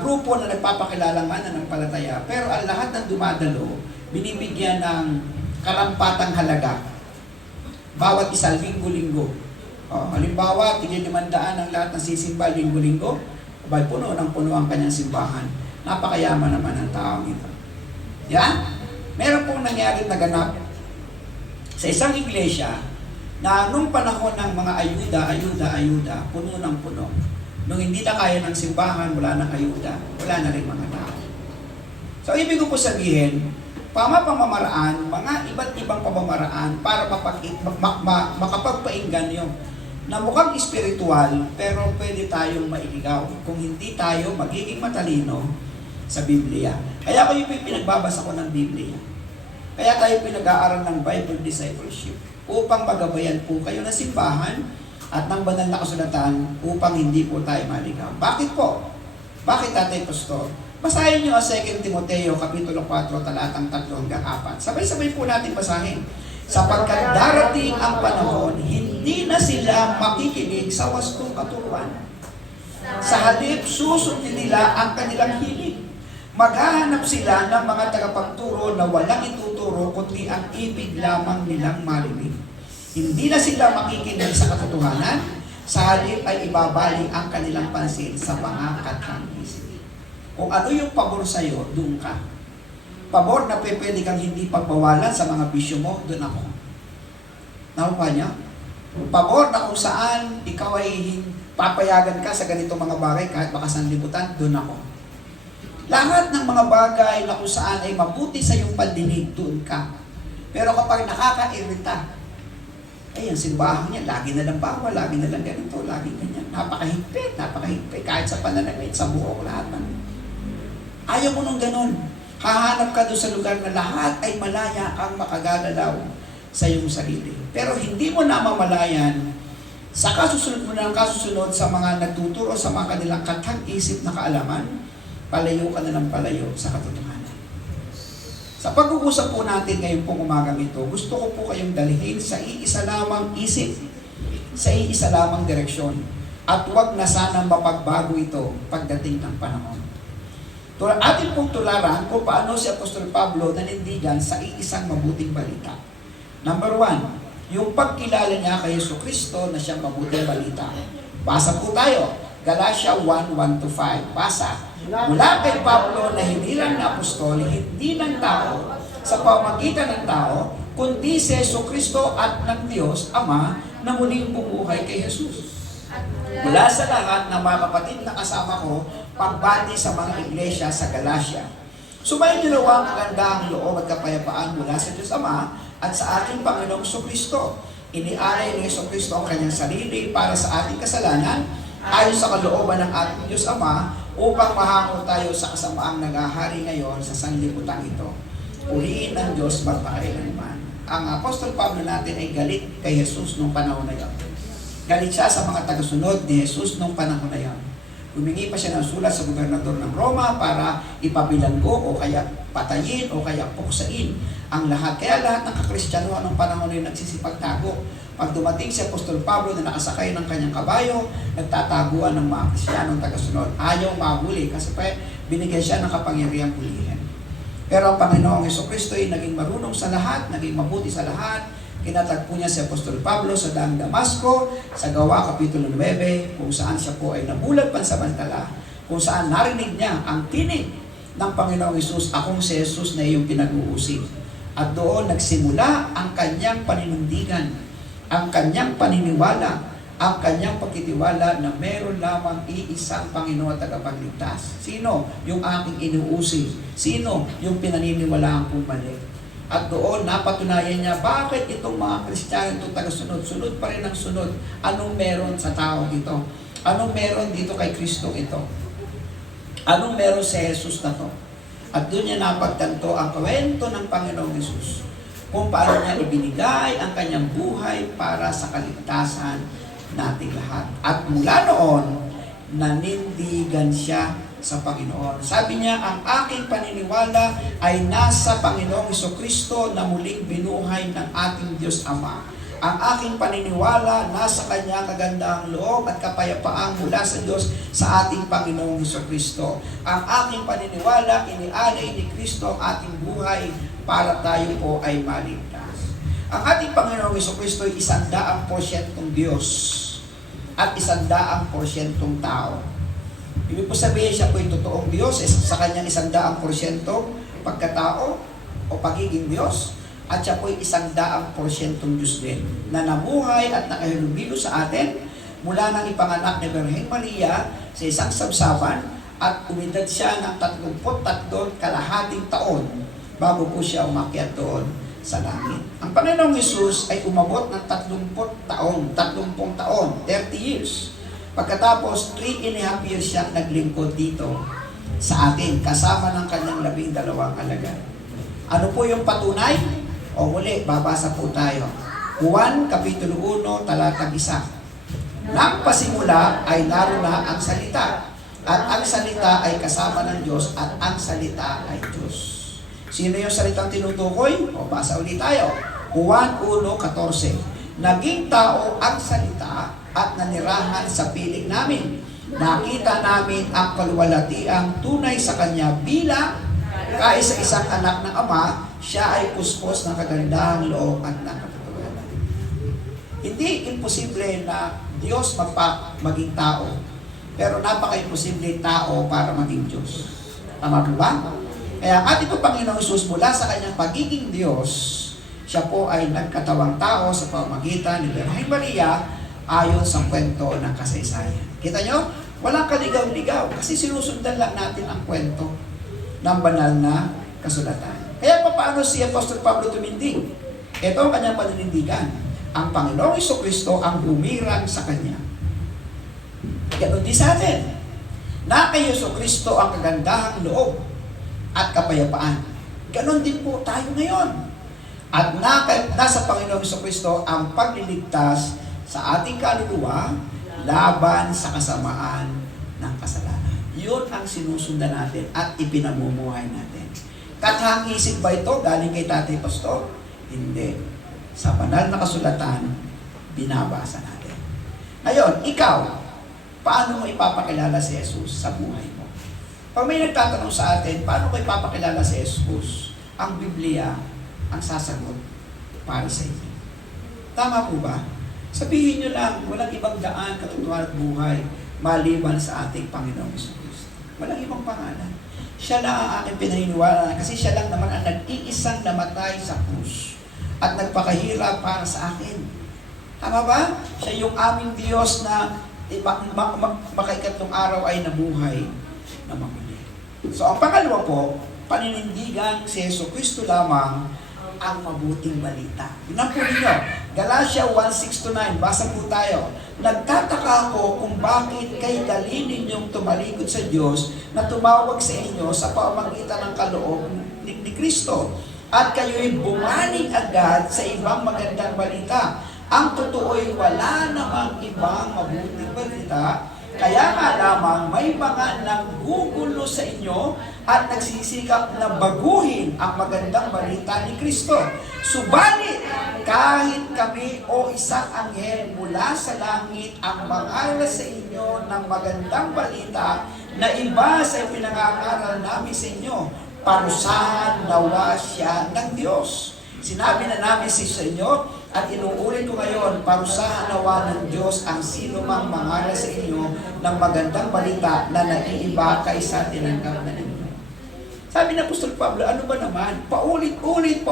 grupo na nagpapakilalang mananampalataya, pero ang lahat ng dumadalo, binibigyan ng karampatang halaga. Bawat isa, linggo-linggo. Halimbawa, tigil 500 ang lahat ng sisimba linggo-linggo, abay puno ng puno ang kanyang simbahan. Napakayaman naman ang taong ito. Yan? Meron pong nangyari na ganap sa isang iglesia na nung panahon ng mga ayuda, puno ng puno. Nung hindi na kaya ng simbahan, wala nang ayuda, wala na rin mga tao. So, ibig ko po sabihin, pamamaraan, mga iba't ibang pamamaraan para makapagpainganyo na mukhang espiritual, pero pwede tayong mailigaw kung hindi tayo magiging matalino sa Biblia. Kaya kayo pinagbabasa ko ng Biblia. Kaya tayo pinag-aaral ng Bible Discipleship upang magabayan po kayo ng simbahan at ng banal na kasulatan upang hindi po tayo maligaw. Bakit po? Bakit, Tatay Pastor? Basahin niyo ang 2 Timoteo Kapitulo 4, talatang 3 hanggang 4. Sabay-sabay po natin basahin. Sapagkat darating ang panahon, hindi na sila makikinig sa wastong katuruan. Sa halip, susundin nila ang kanilang hilig. Maghahanap sila ng mga tagapagturo na walang ituturo kundi ang ibig lamang nilang marinig. Hindi na sila makikinig sa katotohanan, sa halip ay ibabaling ang kanilang pansin sa pangangkat ng isip. Kung ano yung pabor sa'yo, doon ka. Pabor na pwede kang hindi pagbawalan sa mga bisyo mo, doon ako. Nakuha niya? Pabor na kung saan ikaw ay papayagan ka sa ganitong mga bagay kahit baka sanlibutan, doon ako. Lahat ng mga bagay na kung saan ay mabuti sa iyong pandinig, doon ka. Pero kapag nakakairita, ay, ang simbahan niya, lagi na lang bawal, lagi na lang ganito, lagi ganyan. Napakahigpit, kahit sa pananamit, sa buhok, lahat ng. Ayaw mo nung ganun. Hahanap ka doon sa lugar na lahat ay malaya kang makagalalaw sa iyong sarili. Pero hindi mo namamalayan sa kasusunod mo ng kasusunod sa mga nagtuturo sa mga kanilang katang-isip na kaalaman, palayo ka na ng palayo sa katotohanan. Sa pag-uusap po natin ngayon pong umagang ito, gusto ko po kayong dalhin sa iisa lamang isip, sa iisa lamang direksyon, at huwag na sanang mapagbago ito pagdating ng panahon. Atin pong tularan kung paano si Apostol Pablo nanindigan sa iisang mabuting balita. Number 1, yung pagkilala niya kay Jesucristo na siyang mabuting balita. Basa po tayo, Galatia 1:1-5. Basa. Mula kay Pablo na hindi lang na apostol, hindi ng tao, sa pamagitan ng tao, kundi si Jesucristo at ng Diyos, Ama, na muling bumuhay kay Jesus. Mula sa lahat ng mga kapatid na kasama ko, pagbati sa mga iglesia sa Galatia. Sumayin niyo ang kagandahang loob at kapayapaan mula sa Diyos Ama at sa ating Panginoong Jesucristo. Inialay ni Jesucristo ang kanyang sarili para sa ating kasalanan, ayon sa kalooban ng ating Diyos Ama, upang mahango tayo sa kasamaang naghahari ngayon sa sanlibutan ito. Purihin ng Diyos magpakailanman. Ang Apostol Pablo natin ay galit kay Jesus nung panahon na yun. Galit siya sa mga tagasunod ni Jesus nung panahon na yun. Humingi pa siya ng sulat sa gobernador ng Roma para ipabilanggo o kaya patayin o kaya puksain ang lahat. Kaya lahat ng kakristyano ng panahon na yun nagsisipagtago. Pag dumating si Apostol Pablo na nakasakay ng kanyang kabayo, nagtataguan ng mga Kristiyanong tagasunod. Ayaw mahuli kasi binigyan siya ng kapangyarihang pulihin. Pero ang Panginoong Jesucristo ay naging marunong sa lahat, naging mabuti sa lahat. Kinatagpo niya si Apostol Pablo sa daang Damasco, sa Gawa Kapitulo 9, kung saan siya po ay nabulag pansamantala, kung saan narinig niya ang tinig ng Panginoong Hesus, akong si Jesus na iyong pinag-uusig. At doon nagsimula ang kanyang paninindigan, ang kanyang paniniwala, ang kanyang pagtitiwala na meron lamang iisang Panginoon at tagapagligtas. Sino? Yung aking inuusig. Sino? Yung pinaniniwalaan kong mali. At doon napatunayan niya bakit itong mga Kristiyano, itong tagasunod, sunod pa rin ang sunod. Anong meron sa tao ito? Anong meron dito kay Kristo ito? Anong meron sa Jesus na to? At doon niya napagtanto ang kwento ng Panginoong Jesus. kung paano niya ibinigay ang kanyang buhay para sa kaligtasan nating lahat. At mula noon, nanindigan siya sa Panginoon. Sabi niya, ang aking paniniwala ay nasa Panginoong Jesucristo na muling binuhay ng ating Diyos Ama. Ang aking paniniwala nasa Kanyang kagandahang loob at kapayapaan mula sa Diyos sa ating Panginoong Jesucristo. Ang aking paniniwala, inialay ni Kristo ang ating buhay para tayo po ay maligtas. Ang ating Panginoong Jesucristo ay 100% Diyos at 100% tao. Ibig po sabihin siya po yung totoong Diyos sa kanyang 100% pagkatao o pagiging Diyos, at siya po yung 100% Diyos din na nabuhay at nakahilubilo sa atin mula nang ipanganak ni Birhen Maria sa isang sabsaban at umidad siya ng 33 kalahating taon bago po siya umakyat doon sa langit. Ang Panginoong Hesus ay umabot ng 30 taon, 30 years. Pagkatapos, 3.5 years siyang naglingkod dito sa atin, kasama ng kanyang 12 alagad. Ano po yung patunay? O muli, babasa po tayo. Juan, Kapitulo 1, talatang 1. Nang pasimula ay naroon na ang salita. At ang salita ay kasama ng Diyos at ang salita ay Diyos. Sino yung salitang tinutukoy? O basa ulit tayo. Juan 1:14. Naging tao ang salita at nanirahan sa piling namin. Nakita namin ang kaluwalhatiang tunay sa Kanya bilang kaisa-isang anak ng Ama, siya ay puspos ng kagandahang loob at ng katotohanan. Hindi imposible na Diyos maging tao, pero napaka-imposible tao para maging Diyos. Tama po ba? Kaya ang ating Panginoong Hesus mula sa Kanyang pagiging Diyos, siya po ay nagkatawang tao sa pamamagitan ni Birhen Maria ayon sa kwento ng kasaysayan. Kita nyo? Walang kaligaw-ligaw kasi sinusundan lang natin ang kwento ng banal na kasulatan. Kaya paano si Apostol Pablo tumindig? Ito ang kanyang paninindigan. Ang Panginoong Jesucristo ang bumirang sa kanya. Ganon din sa atin. Na kay Jesucristo ang kagandahang loob at kapayapaan. Ganon din po tayo ngayon. At nasa Panginoong Jesucristo ang pagliligtas sa ating kaluluwa laban sa kasamaan ng kasalanan. Yun ang sinusundan natin at ipinamumuhay natin. Kathang isip ba ito galing kay Tatay Pastor? Hindi. Sa banal na kasulatan, binabasa natin. Ngayon, ikaw, paano mo ipapakilala si Jesus sa buhay mo? Pag may nagtatanong sa atin, paano mo ipapakilala si Jesus? Ang Biblia ang sasagot para sa inyo. Tama po ba? Sabihin nyo lang, walang ibang daan, katotohanan at buhay maliban sa ating Panginoong Jesucristo. Walang ibang pangalan. Siya lang ang aking pinaniniwala kasi siya lang naman ang nag-iisang namatay sa krus at nagpakahirap para sa akin. Tama ba? Siya yung aming Diyos na makaikatlong araw ay nabuhay na mamuli. So ang pangalawa po, paninindigan si Jesucristo lamang ang mabuting balita. Tingnan po ninyo, Galatia 1:6-9, basa po tayo. Nagtataka ako kung bakit kay dali ninyong tumalikod sa Diyos na tumawag sa inyo sa pamamagitan ng kaloob ni Kristo. At kayo'y bumaling agad sa ibang magandang balita. Ang totoo'y wala namang ibang mabuting balita. Kaya nga lamang may mga nanggugulo sa inyo at nagsisikap na baguhin ang magandang balita ni Kristo. Subalit, kahit kami o isang anghel mula sa langit ang mag-aral sa inyo ng magandang balita na iba sa pinangangaral namin sa inyo, parusahan nawa siya ng Diyos. Sinabi na namin sa inyo, at inuulit ko ngayon, parusahan nawa ng Diyos ang sino mang mangaral sa inyo ng magandang balita na naiiba kaysa tinanggap na ninyo. Sabi na Apostol Pablo, ano ba naman? Paulit-ulit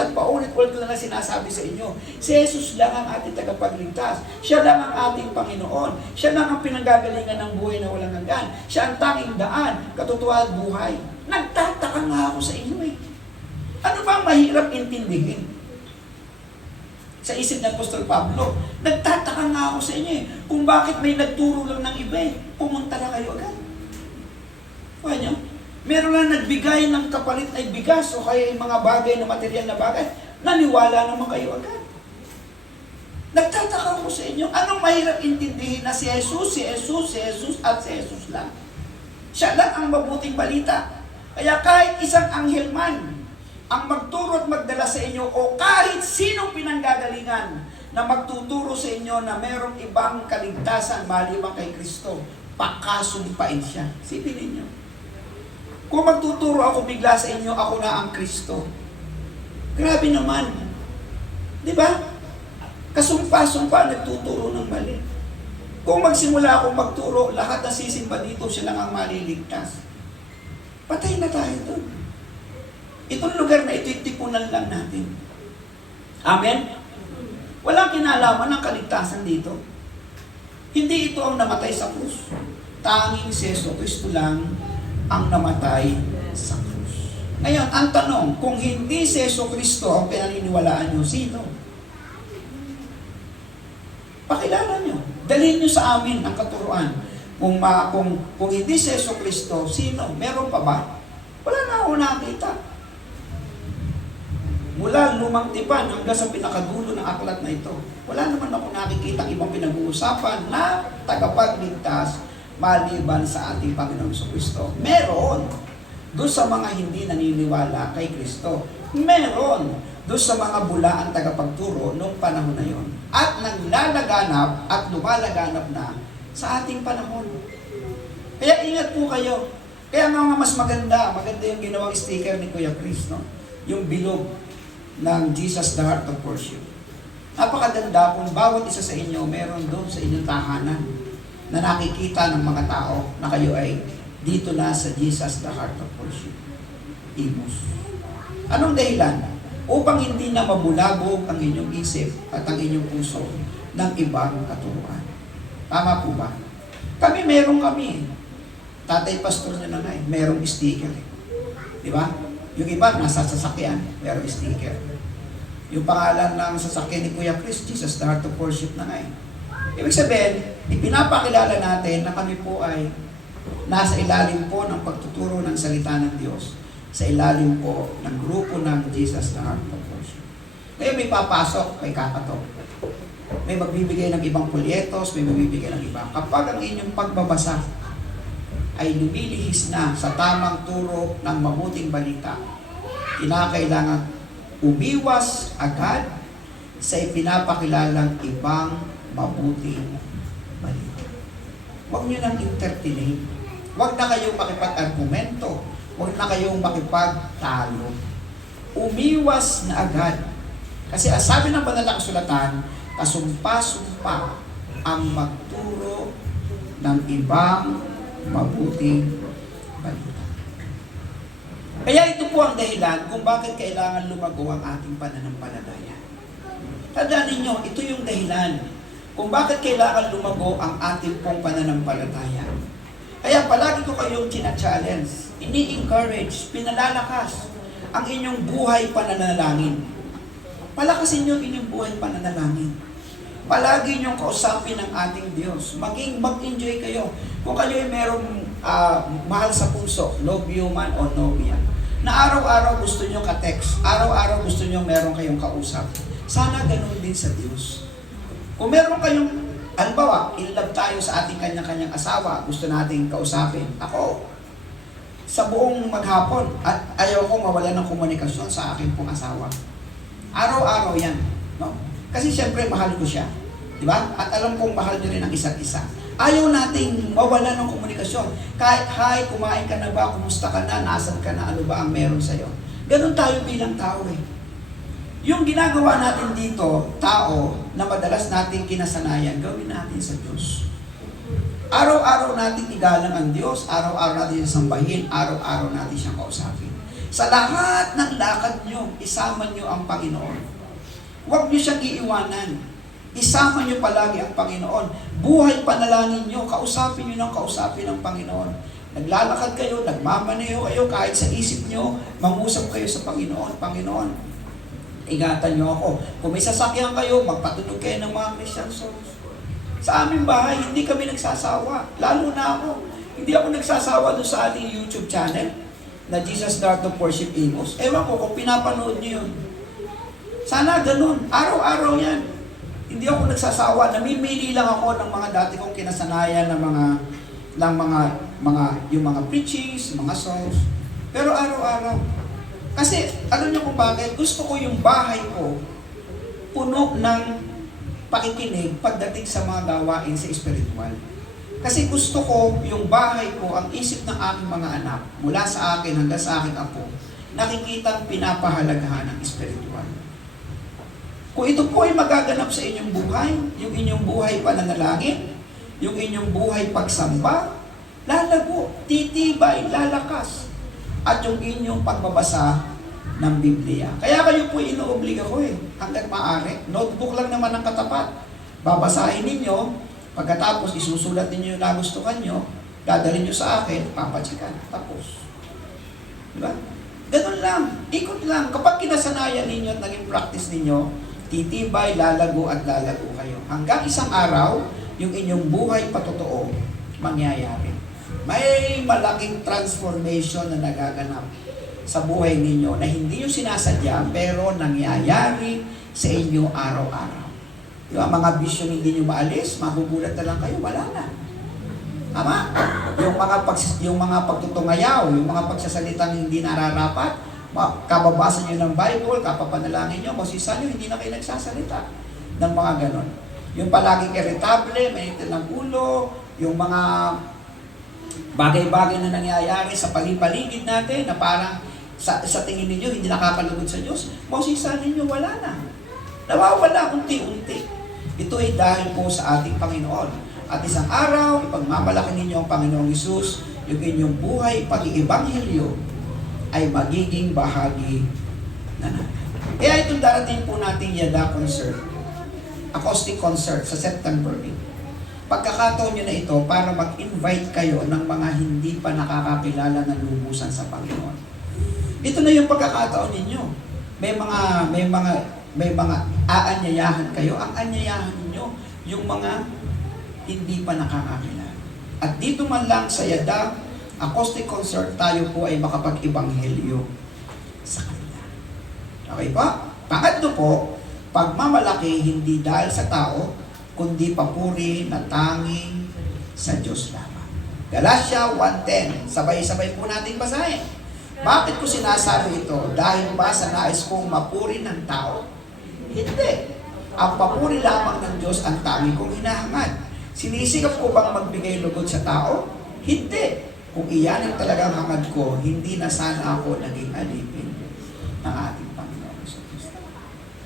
at paulit-ulit ko na sinasabi sa inyo. Si Jesus lang ang ating tagapagligtas. Siya lang ang ating Panginoon. Siya lang ang pinanggagalingan ng buhay na walang hanggan. Siya ang tanging daan, katotohanan at buhay. Nagtataka nga ako sa inyo eh. Ano ba ang mahirap intindihin? Sa isip ng Apostol Pablo, nagtataka nga ako sa inyo eh, kung bakit may nagturo lang ng iba eh, pumunta na kayo agad. Kaya nyo, meron lang nagbigay ng kapalit ay bigas o kaya yung mga bagay na material na bagay, Naniwala naman kayo agad. Nagtataka ko sa inyo, anong mahirap intindihin na si Jesus at si Jesus lang? Siya lang ang mabuting balita. Kaya kahit isang anghel man ang magturo at magdala sa inyo o kahit sinong pinanggagalingan na magtuturo sa inyo na merong ibang kaligtasan maliban kay Kristo, pakasumpain siya. Sipin ninyo. Kung magtuturo ako bigla sa inyo, ako na ang Kristo. Grabe naman. Di ba? Kasumpa-sumpa, nagtuturo ng mali. Kung magsimula akong magturo, lahat na sisimba dito, siya lang ang maliligtas. Patay na tayo doon. Itong lugar na ito, tipunan lang natin. Amen? Walang kinalaman ng kaligtasan dito. Hindi ito ang namatay sa krus. Tanging si Yesu Cristo lang ang namatay sa krus. Ngayon, ang tanong, kung hindi si Yesu Cristo ang pinaniniwalaan nyo, sino? Pakilala nyo. Dalhin nyo sa amin ang katuruan. Kung hindi si Yesu Cristo, sino? Meron pa ba? Wala na ako nakita. Mula lumang tipan hanggang sa pinakadulo ng aklat na ito, wala naman ako nakikita ibang pinag-uusapan na tagapagligtas maliban sa ating Panginoong Kristo. Meron doon sa mga hindi naniniwala kay Kristo. Meron doon sa mga bulaan tagapagturo noong panahon na yon. At naglalaganap at lumalaganap na sa ating panahon. Kaya ingat po kayo. Kaya nga mas maganda yung ginawang sticker ni Kuya Chris, no? Yung bilog ng Jesus the Heart of Worship. Napakaganda kung bawat isa sa inyo meron doon sa inyong tahanan na nakikita ng mga tao na kayo ay dito na sa Jesus the Heart of Worship. Imus. Anong dahilan? Upang hindi na mabulabog ang inyong isip at ang inyong puso ng ibang katuruan. Tama po ba? Meron kami. Tatay pastor nyo na nga merong sticker. Di ba? Yung iba, nasa sasakyan, merong sticker. Yung pangalan ng sasakyan ni Kuya Chris, Jesus, the Heart of Worship na nga. Ibig sabihin, ipinapakilala natin na kami po ay nasa ilalim po ng pagtuturo ng salita ng Diyos. Sa ilalim po ng grupo ng Jesus, the Heart of Worship. Ngayon may papasok kay Kakato. May magbibigay ng ibang polyetos, may magbibigay ng iba. Kapag ang inyong pagbabasa ay lumilihis na sa tamang turo ng mabuting balita, kinakailangan umiwas agad sa ipinapakilalang ibang mabuting balita. Huwag nyo nang entertain. Huwag na kayong makipag-argumento. Huwag na kayong makipagtalo. Umiwas na agad. Kasi ang sabi ng banal na kasulatan, kasumpa-sumpa ang magturo ng ibang mabuting balita. Kaya ito po ang dahilan kung bakit kailangan lumago ang ating pananampalataya. Tandaan ninyo, ito yung dahilan kung bakit kailangan lumago ang ating pong pananampalataya. Kaya palagi ko kayong china-challenge, ini-encourage, pinalalakas ang inyong buhay pananalangin. Palakasin nyo inyong buhay pananalangin. Palagi niyong kausapin ang ating Diyos. Mag-enjoy kayo. Kung kayo ay merong mahal sa puso, nobyo man o nobya, na araw-araw gusto nyo ka-text, araw-araw gusto nyo meron kayong kausap, sana ganun din sa Diyos. Kung meron kayong, halimbawa, in love tayo sa ating kanya-kanyang asawa, gusto nating kausapin. Ako, sa buong maghapon, at ayaw ko mawala ng komunikasyon sa aking pong asawa. Araw-araw yan. No? Kasi siyempre, mahal ko siya. Di ba? At alam kong mahal niyo rin ang isa't isa. Ayaw nating mawala ng komunikasyon. Kahit, hi, kumain ka na ba? Kumusta ka na? Nasaan ka na? Ano ba ang meron sa'yo? Ganon tayo bilang tao eh. Yung ginagawa natin dito, tao, na madalas nating kinasanayan, gawin natin sa Diyos. Araw-araw natin igalang ang Diyos, araw-araw natin siyang sambahin, araw-araw natin siyang kausapin. Sa lahat ng lakad nyo, isama nyo ang Panginoon. Huwag nyo siyang iiwanan. Isama nyo palagi ang Panginoon. Buhay panalangin nyo, kausapin nyo ng kausapin ng Panginoon. Naglalakad kayo, nagmamaneho kayo, kahit sa isip nyo, mangusap kayo sa Panginoon. Panginoon, ingatan nyo ako. Kung may sasakyan kayo, magpatunog kayo ng mga Christian songs. Sa aming bahay, hindi kami nagsasawa. Lalo na ako. Hindi ako nagsasawa doon sa ating YouTube channel na Jesus the Heart of Worship Imus. Ewan ko kung pinapanood nyo yun. Sana ganun. Araw-araw yan. Hindi ako nagsasawa. Namimili lang ako ng mga dati kong kinasanayan ng yung mga preachings, mga songs. Pero araw-araw. Kasi, alam niyo kung bakit? Gusto ko yung bahay ko puno ng pakikinig pagdating sa mga gawain sa espiritual. Kasi gusto ko yung bahay ko, ang isip ng aking mga anak, mula sa akin hanggang sa aking apo, nakikitang pinapahalagahan ng espiritual. Kung ito po ay magaganap sa inyong buhay, yung inyong buhay pananalangin, yung inyong buhay pagsamba, lalago, titibay, lalakas, at yung inyong pagbabasa ng Biblia. Kaya kayo po inuobliga ko hanggat maaari. Notebook lang naman ang katapat. Babasahin ninyo, pagkatapos isusulat ninyo yung nagustuhan nyo, dadalhin nyo sa akin, papatsikan, tapos. Diba? Ganun lang, ikot lang. Kapag kinasanayan ninyo at naging practice ninyo, titibay, lalago at lalago kayo. Hanggang isang araw, yung inyong buhay patotoo, mangyayari. May malaking transformation na nagaganap sa buhay ninyo na hindi nyo sinasadya pero nangyayari sa inyo araw-araw. Yung mga vision hindi nyo maalis, magugulat na lang kayo, wala na. Tama? Yung mga pagtutungayaw, yung mga pagsasalitang hindi nararapat, kababasa nyo ng Bible, kapapanalangin nyo, masisa nyo, hindi na kayo nagsasalita ng mga ganon. Yung palaging irritable, may ng ulo, yung mga bagay-bagay na nangyayari sa paligid natin na parang sa tingin ninyo hindi nakakalugod sa Diyos, mausisa ninyo wala na. Nawawala unti-unti. Ito ay dahil po sa ating Panginoon. At isang araw, ipagmamalaki ninyo ang Panginoong Hesus, yung inyong buhay, pag-iibanghelyo, ay magiging bahagi na natin. Kaya itong darating po nating Yada concert, acoustic concert sa September 8. Pagkakataon nyo na ito para mag-invite kayo ng mga hindi pa nakakakilala ng lubusan sa Panginoon. Ito na yung pagkakataon ninyo. May mga aanyayahan kayo. Ang anyayahan ninyo, yung mga hindi pa nakakakilala. At dito man lang sa Yada acoustic concert, tayo po ay makapag-ibanghelyo sa kanila. Okay pa? Pangatlo po, pagmamalaki hindi dahil sa tao, kundi papuri na tanging sa Diyos lamang. Galatia 1:10. Sabay-sabay po natin basahin. Bakit ko sinasabi ito? Dahil ba sa nais kong mapuri ng tao? Hindi. Ang papuri lamang ng Diyos ang tanging kong hinahangad. Sinisikap ko bang magbigay lugod sa tao? Hindi. Kung iyan ang talagang hangad ko, hindi na sana ako naging alipin ng ating Panginoon sa Kristo.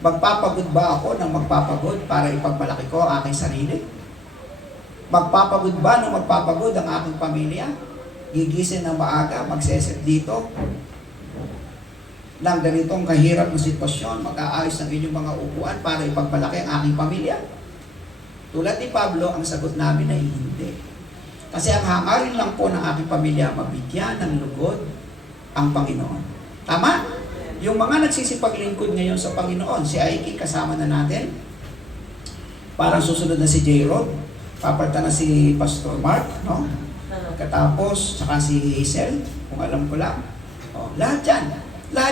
Magpapagod ba ako ng magpapagod para ipagmalaki ko ang aking sarili? Magpapagod ba ng magpapagod ang aking pamilya? Gigising ng maaga, magseset dito ng ganitong kahirap na sitwasyon, mag-aayos ng inyong mga upuan para ipagmalaki ang aking pamilya? Tulad ni Pablo, ang sagot namin ay hindi. Kasi ang hangarin lang po ng aking pamilya, mabigyan ng lugod ang Panginoon. Tama? Yung mga nagsisipaglingkod ngayon sa Panginoon, si Aiki kasama na natin. Parang susunod na si J-Rod. Papalta na si Pastor Mark, no? Katapos, saka si Hazel, kung alam ko lang. Lahat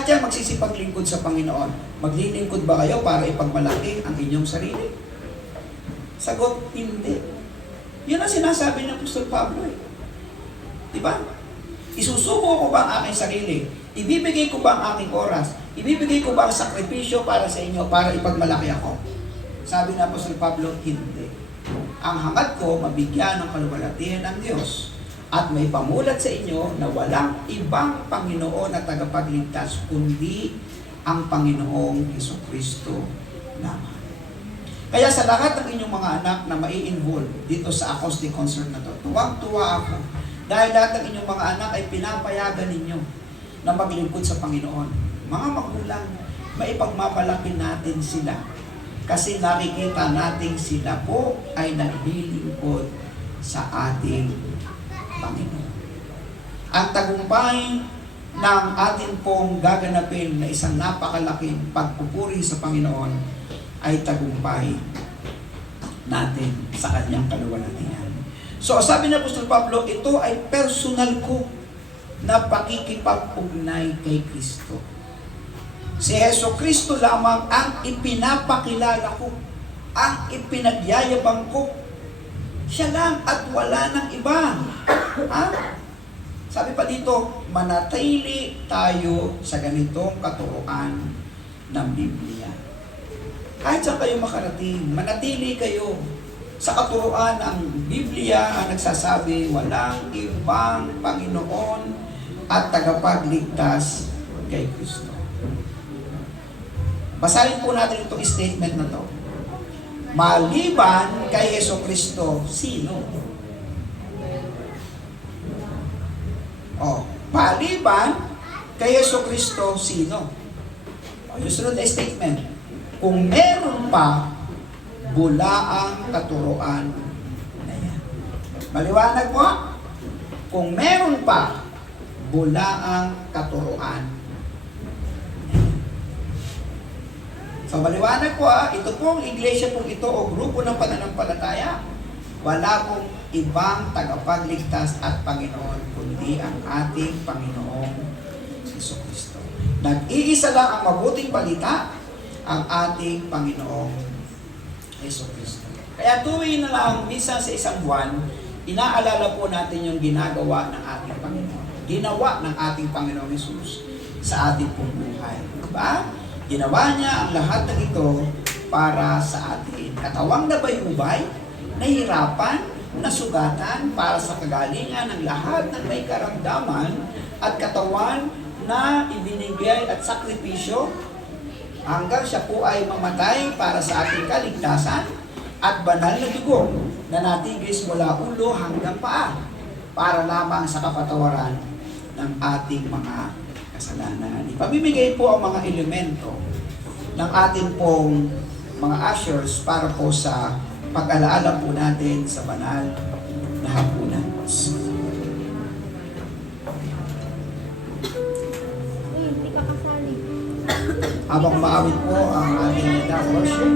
yan magsisipaglingkod sa Panginoon. Maglilingkod ba kayo para ipagmalaki ang inyong sarili? Sagot, hindi. Yun ang sinasabi ng Apostol Pablo Diba? Isusuko ko ba ang aking sarili? Ibibigay ko ba ang aking oras? Ibibigay ko ba ang sakripisyo para sa inyo para ipagmalaki ako? Sabi ng Apostol Pablo, hindi. Ang hangad ko, mabigyan ng kaluwalhatian ng Diyos at may pamulat sa inyo na walang ibang Panginoon na tagapagligtas kundi ang Panginoong Jesucristo lamang. Kaya sa lahat ng inyong mga anak na mai-involve dito sa acoustic concert na to, tuwang-tuwa ako dahil lahat ng inyong mga anak ay pinapayagan ninyo na maglingkod sa Panginoon. Mga magulang, maipagmapalaki natin sila kasi nakikita natin sila po ay naglilingkod sa ating Panginoon. Ang tagumpay ng atin pong gaganapin na isang napakalaking pagpupuri sa Panginoon ay tagumpay natin sa kanyang kaluwalhatian. So sabi ni Apostol Pablo, ito ay personal ko na pakikipag-ugnay kay Kristo. Si Heso Kristo lamang ang ipinapakilala ko, ang ipinagyayabang ko. Siya lang at wala ng iba. Ha? Sabi pa dito, manatili tayo sa ganitong katuruan ng Biblia. Kahit saan kayo makarating, manatili kayo sa katuruan ng Biblia ang nagsasabi, walang ibang Panginoon at tagapagligtas kay Kristo. Basahin po natin itong statement na to. Maliban kay Heso Kristo, sino? Maliban kay Heso Kristo, sino? Yung sunod na statement. Kung meron pa, bulaang katuruan na yan. Maliwanag mo? Kung meron pa, bulaang katuruan. So maliwanag po ito pong iglesia pong ito o grupo ng pananampalataya, wala pong ibang tagapagligtas at Panginoon kundi ang ating Panginoong Jesucristo. Nag-iisa lang ang mabuting balita, ang ating Panginoong Jesucristo. Kaya tuwing na lang, minsan sa isang buwan, inaalala po natin yung ginagawa ng ating Panginoon. Ginawa ng ating Panginoong Jesus sa ating pong buhay. Diba? Ginawa niya ang lahat ng ito para sa atin. Katawang nabayubay, nahirapan, nasugatan para sa kagalingan ng lahat ng may karamdaman at katawan na ibinigay at sakripisyo hanggang siya po ay mamatay para sa ating kaligtasan at banal na dugo na natigis mula ulo hanggang paa para lamang sa kapatawaran ng ating mga kasalanan. Ipamimigay po ang mga elemento ng ating pong mga ushers para po sa pag-alaala po natin sa banal na hapunan. Hindi ka kasali. Habang maawit po ang ating worship,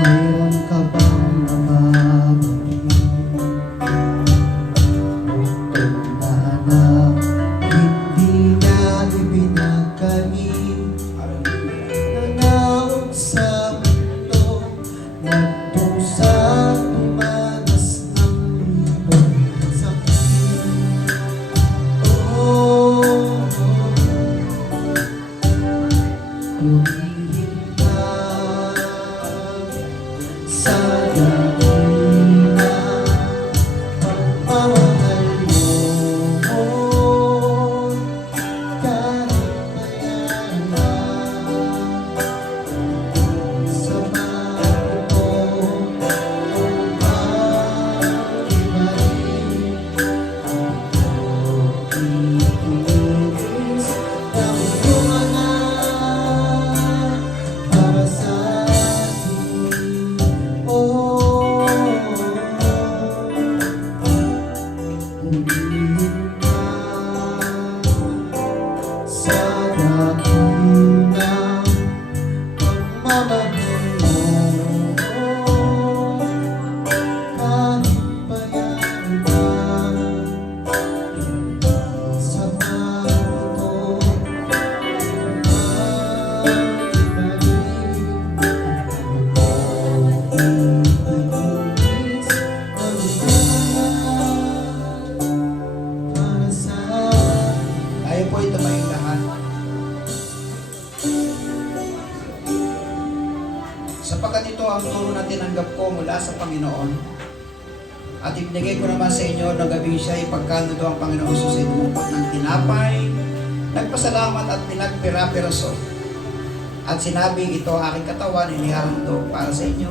mayroon ka bang nababalik? Tugnahan hindi na ibinagkain, nanaog sa mundo, nagpusa, tumanas ng libong sakit. Purihin ka sa dakila pagmamahal mo, kahit mayaman sa bago mo, ikinis ng bunga para sa atin. Ulihin ka sa dakilang pagmamahal mo, kahit payaman sa bago tayo po ito may lahat. Sapagkat ito ang turo na tinanggap ko mula sa Panginoon at ibinigay ko naman sa inyo na gabi siya ipagkanudo ang Panginoon sa lumukot ng tinapay, nagpasalamat at pinagpira-piraso. At sinabi, ito aking katawan, inihahandog para sa inyo.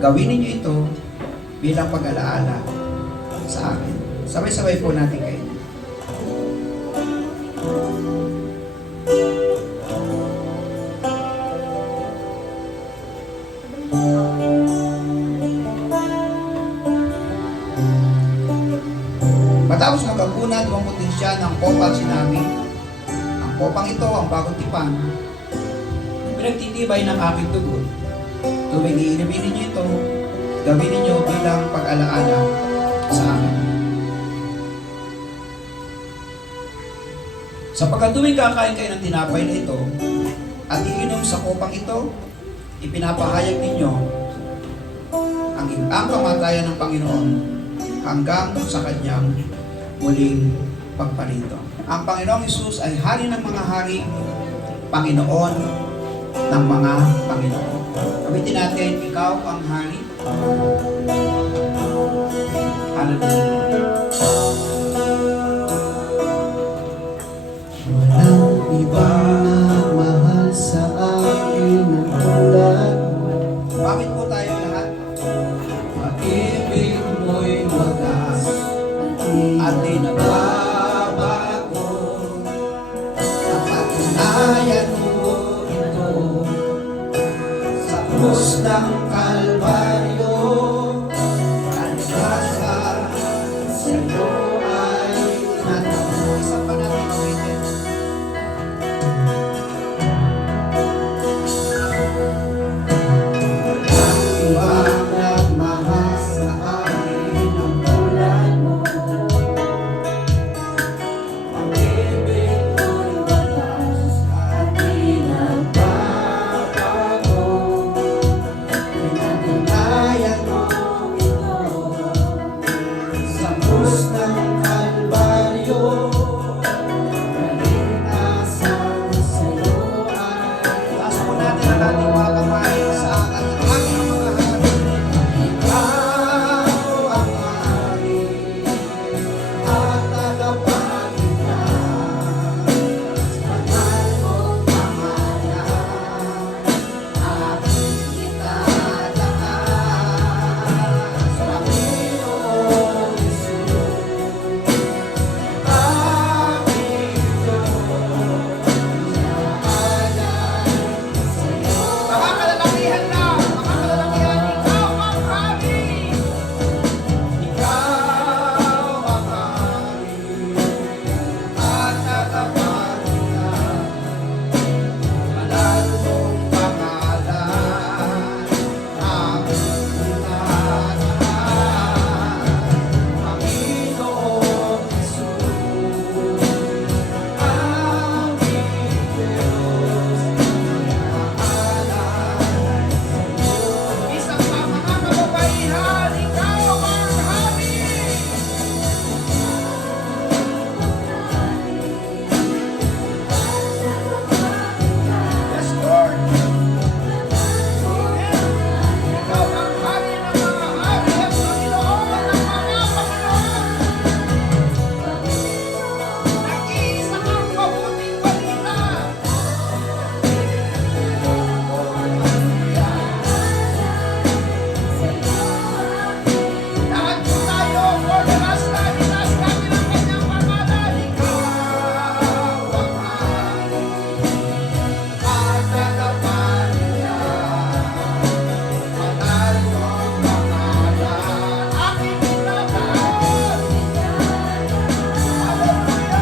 Gawin ninyo ito bilang pag-alaala sa akin. Sabay-sabay po natin kayo. dyan ang kopang sinabi. Ang kopang ito, ang bagong tipan, pinagtitibay ng aking dugo. Tuwing iinimin ninyo ito, gawin ninyo bilang pag-alaala sa akin. Sapagkat tuwing kakain kayo ng tinapay na ito at iinom sa kopang ito, ipinapahayag ninyo ang kamatayan ng Panginoon hanggang sa kanyang muling pagparito. Ang Panginoong Hesus ay hari ng mga hari, Panginoon ng mga Panginoon. Kabitin natin, ikaw ang hari. Hallelujah. Walang ibang mahal sa akin ang tulad mo. Bakit po tayo lahat? Pag-ibig mo'y wagas At di nababago. Ang patunayan mo ito sa krus ng Kalbaryo. Kaligtasan sa'yo ay natapos. Isa pa natin ulitin. Ibang nagmahal sa akin ang tulad mo. Pag-ibig mo'y wagas at di nagbabago. Pinatunayan mo ito sa krus ng Kalbaryo. Kaligtasan sa'yo ay Taas po natin ang ating mga kamay sa aking mga hari. ikaw ang hari at tagapagligtas. Mahal mong pangalan, aking itataas. Panginoon Jesus, aking Diyos, Mga kalalakihan na! Mga kalalakihan, ikaw ang hari! ikaw ang hari at tagapagligtas. Mahal mong pangalan, aking itataas. Panginoon Jesus, aking Diyos, Isang pa mga kababaihan, ikaw ang hari! Yes, Lord! Ikaw ang hari ng mga hari at Panginoon ng mga Panginoon! Nag-iisa kang mabuting balita! Lahat po tayo, for the last time, itaas natin ang kanyang pangalan. Ikaw ang hari at tagapagligtas. Mahal mong pangalan, aking tinataas. Hallelujah!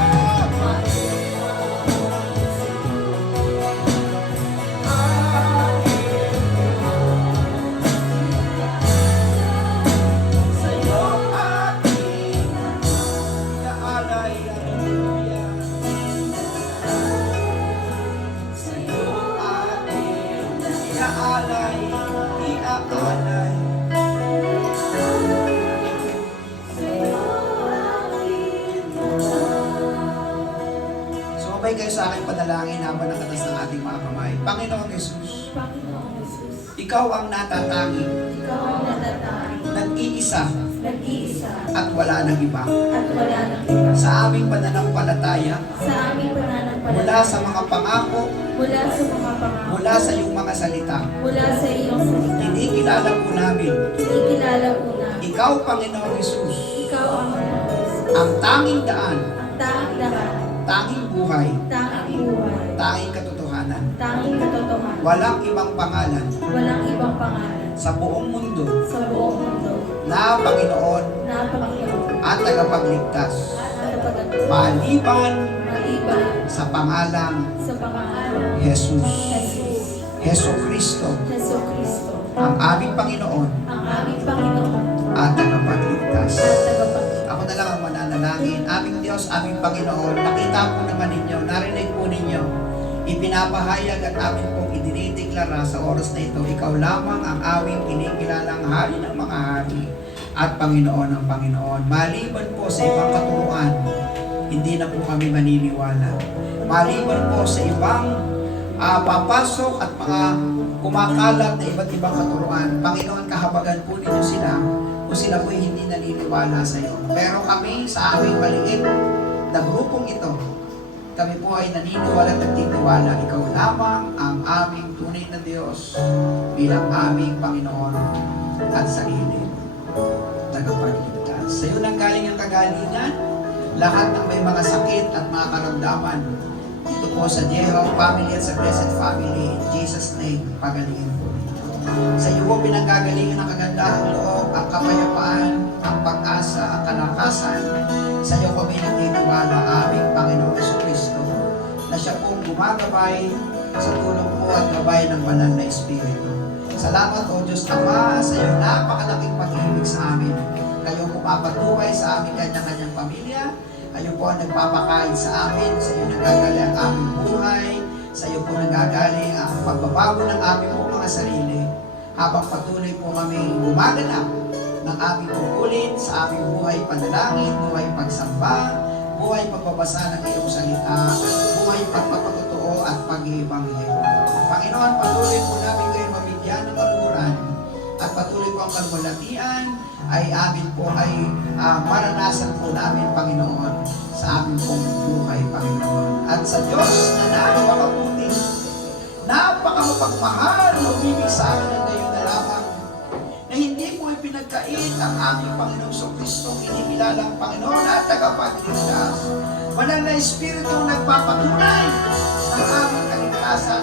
sa'yo aking Inaalay, hallelujah. sa'yo aking Inaalay, iaalay. Sumabay kayo sa aking panalangin habang nakatas ng ating mga kamay. Panginoong Jesus, Panginoong Jesus, Ikaw ang natatangi, ikaw ang natatanging, nag-iisa nag-iisa, at wala nang iba. at wala nang iba. Sa aming pananampalataya, Sa aming pananampalataya, mula sa mga pangako, mula sa mga pangako, mula sa iyong mga salita, mula sa iyong salita, kinikilala po namin, ikilala po na Ikaw, Panginoong Jesus, ikaw ang Panginoon, ang tanging daan, ang tanging daan, tanging buhay, tanging buhay, tanging katotohanan. tanging katotohanan, Walang ibang pangalan walang ibang pangalan sa buong mundo sa buong mundo na Panginoon na Panginoon at tagapagligtas at pagdating maliban maliban sa pangalang sa pangalan Jesus. Jesus, Heso Kristo, Heso Kristo, ang aming Panginoon ang aming Panginoon at tagapagligtas. at tagapagligtas. Ako na lang ang mananalangin. Aming Diyos, aming Panginoon, nakita po naman ninyo, narinig po ninyo, ipinapahayag at amin pong idinideklara sa oras na ito, ikaw lamang ang aming kinikilalang hari ng mga hari at Panginoon ng Panginoon. Maliban po sa ibang katuruan, hindi na po kami maniniwala. Maliban po sa ibang papasok at mga kumakalat na iba't ibang katuruan, Panginoon, kahabagan po ninyo sila kung sila po hindi naniniwala sa iyo. Pero kami sa aming maliit na grupong ito, kami po ay naniniwala at nagtitiwala. Ikaw lamang ang aming tunay na Diyos bilang aming Panginoon at sarili tagapagligtas. Sa iyo nang galing ang kagalingan, lahat ng may mga sakit at mga karamdaman dito po sa Jeho family at sa Blessed Family, in Jesus' name, pagalingin po. Sa iyo po pinanggagalingan ang kagandahang loob, ang kapayapaan, ang pag-asa, ang kalakasan. Sa iyo kami nagtitiwala, aming Panginoon Jesucristo, na siya pong gumagabay sa tulong po at gabay ng banal na Espiritu. Salamat o Diyos Ama sa iyong napakalaking pag-ibig sa amin. Kayo pumapatuloy sa aming kanya-kanyang pamilya. Kayo po ang nagpapakain sa amin. Sa iyo nagagaling ang aming buhay. Sa iyo po nagagaling ang pagbabago ng aming po mga sarili. Habang patuloy po kami gumaganap ng aming tungkulin sa aming buhay panalangin, buhay pagsamba, buhay pagbabasa ng iyong salita, buhay pagpapatotoo at pag-iibanghel. Panginoon, patuloy po namin kayo mabigyan ng kaluguran at patuloy po ang kalwalatian ay amin po ay maranasan po namin, Panginoon, sa aming pong buhay, Panginoon. At sa Diyos na napakabuti, napakamapagmahal na umibig sa amin ng gayon na lamang, na hindi po ipinagkait ang aming Panginoong Jesucristo, inikilalang Panginoon at tagapagligtas. Banal na Espiritu nagpapatunay ng aming kaligtasan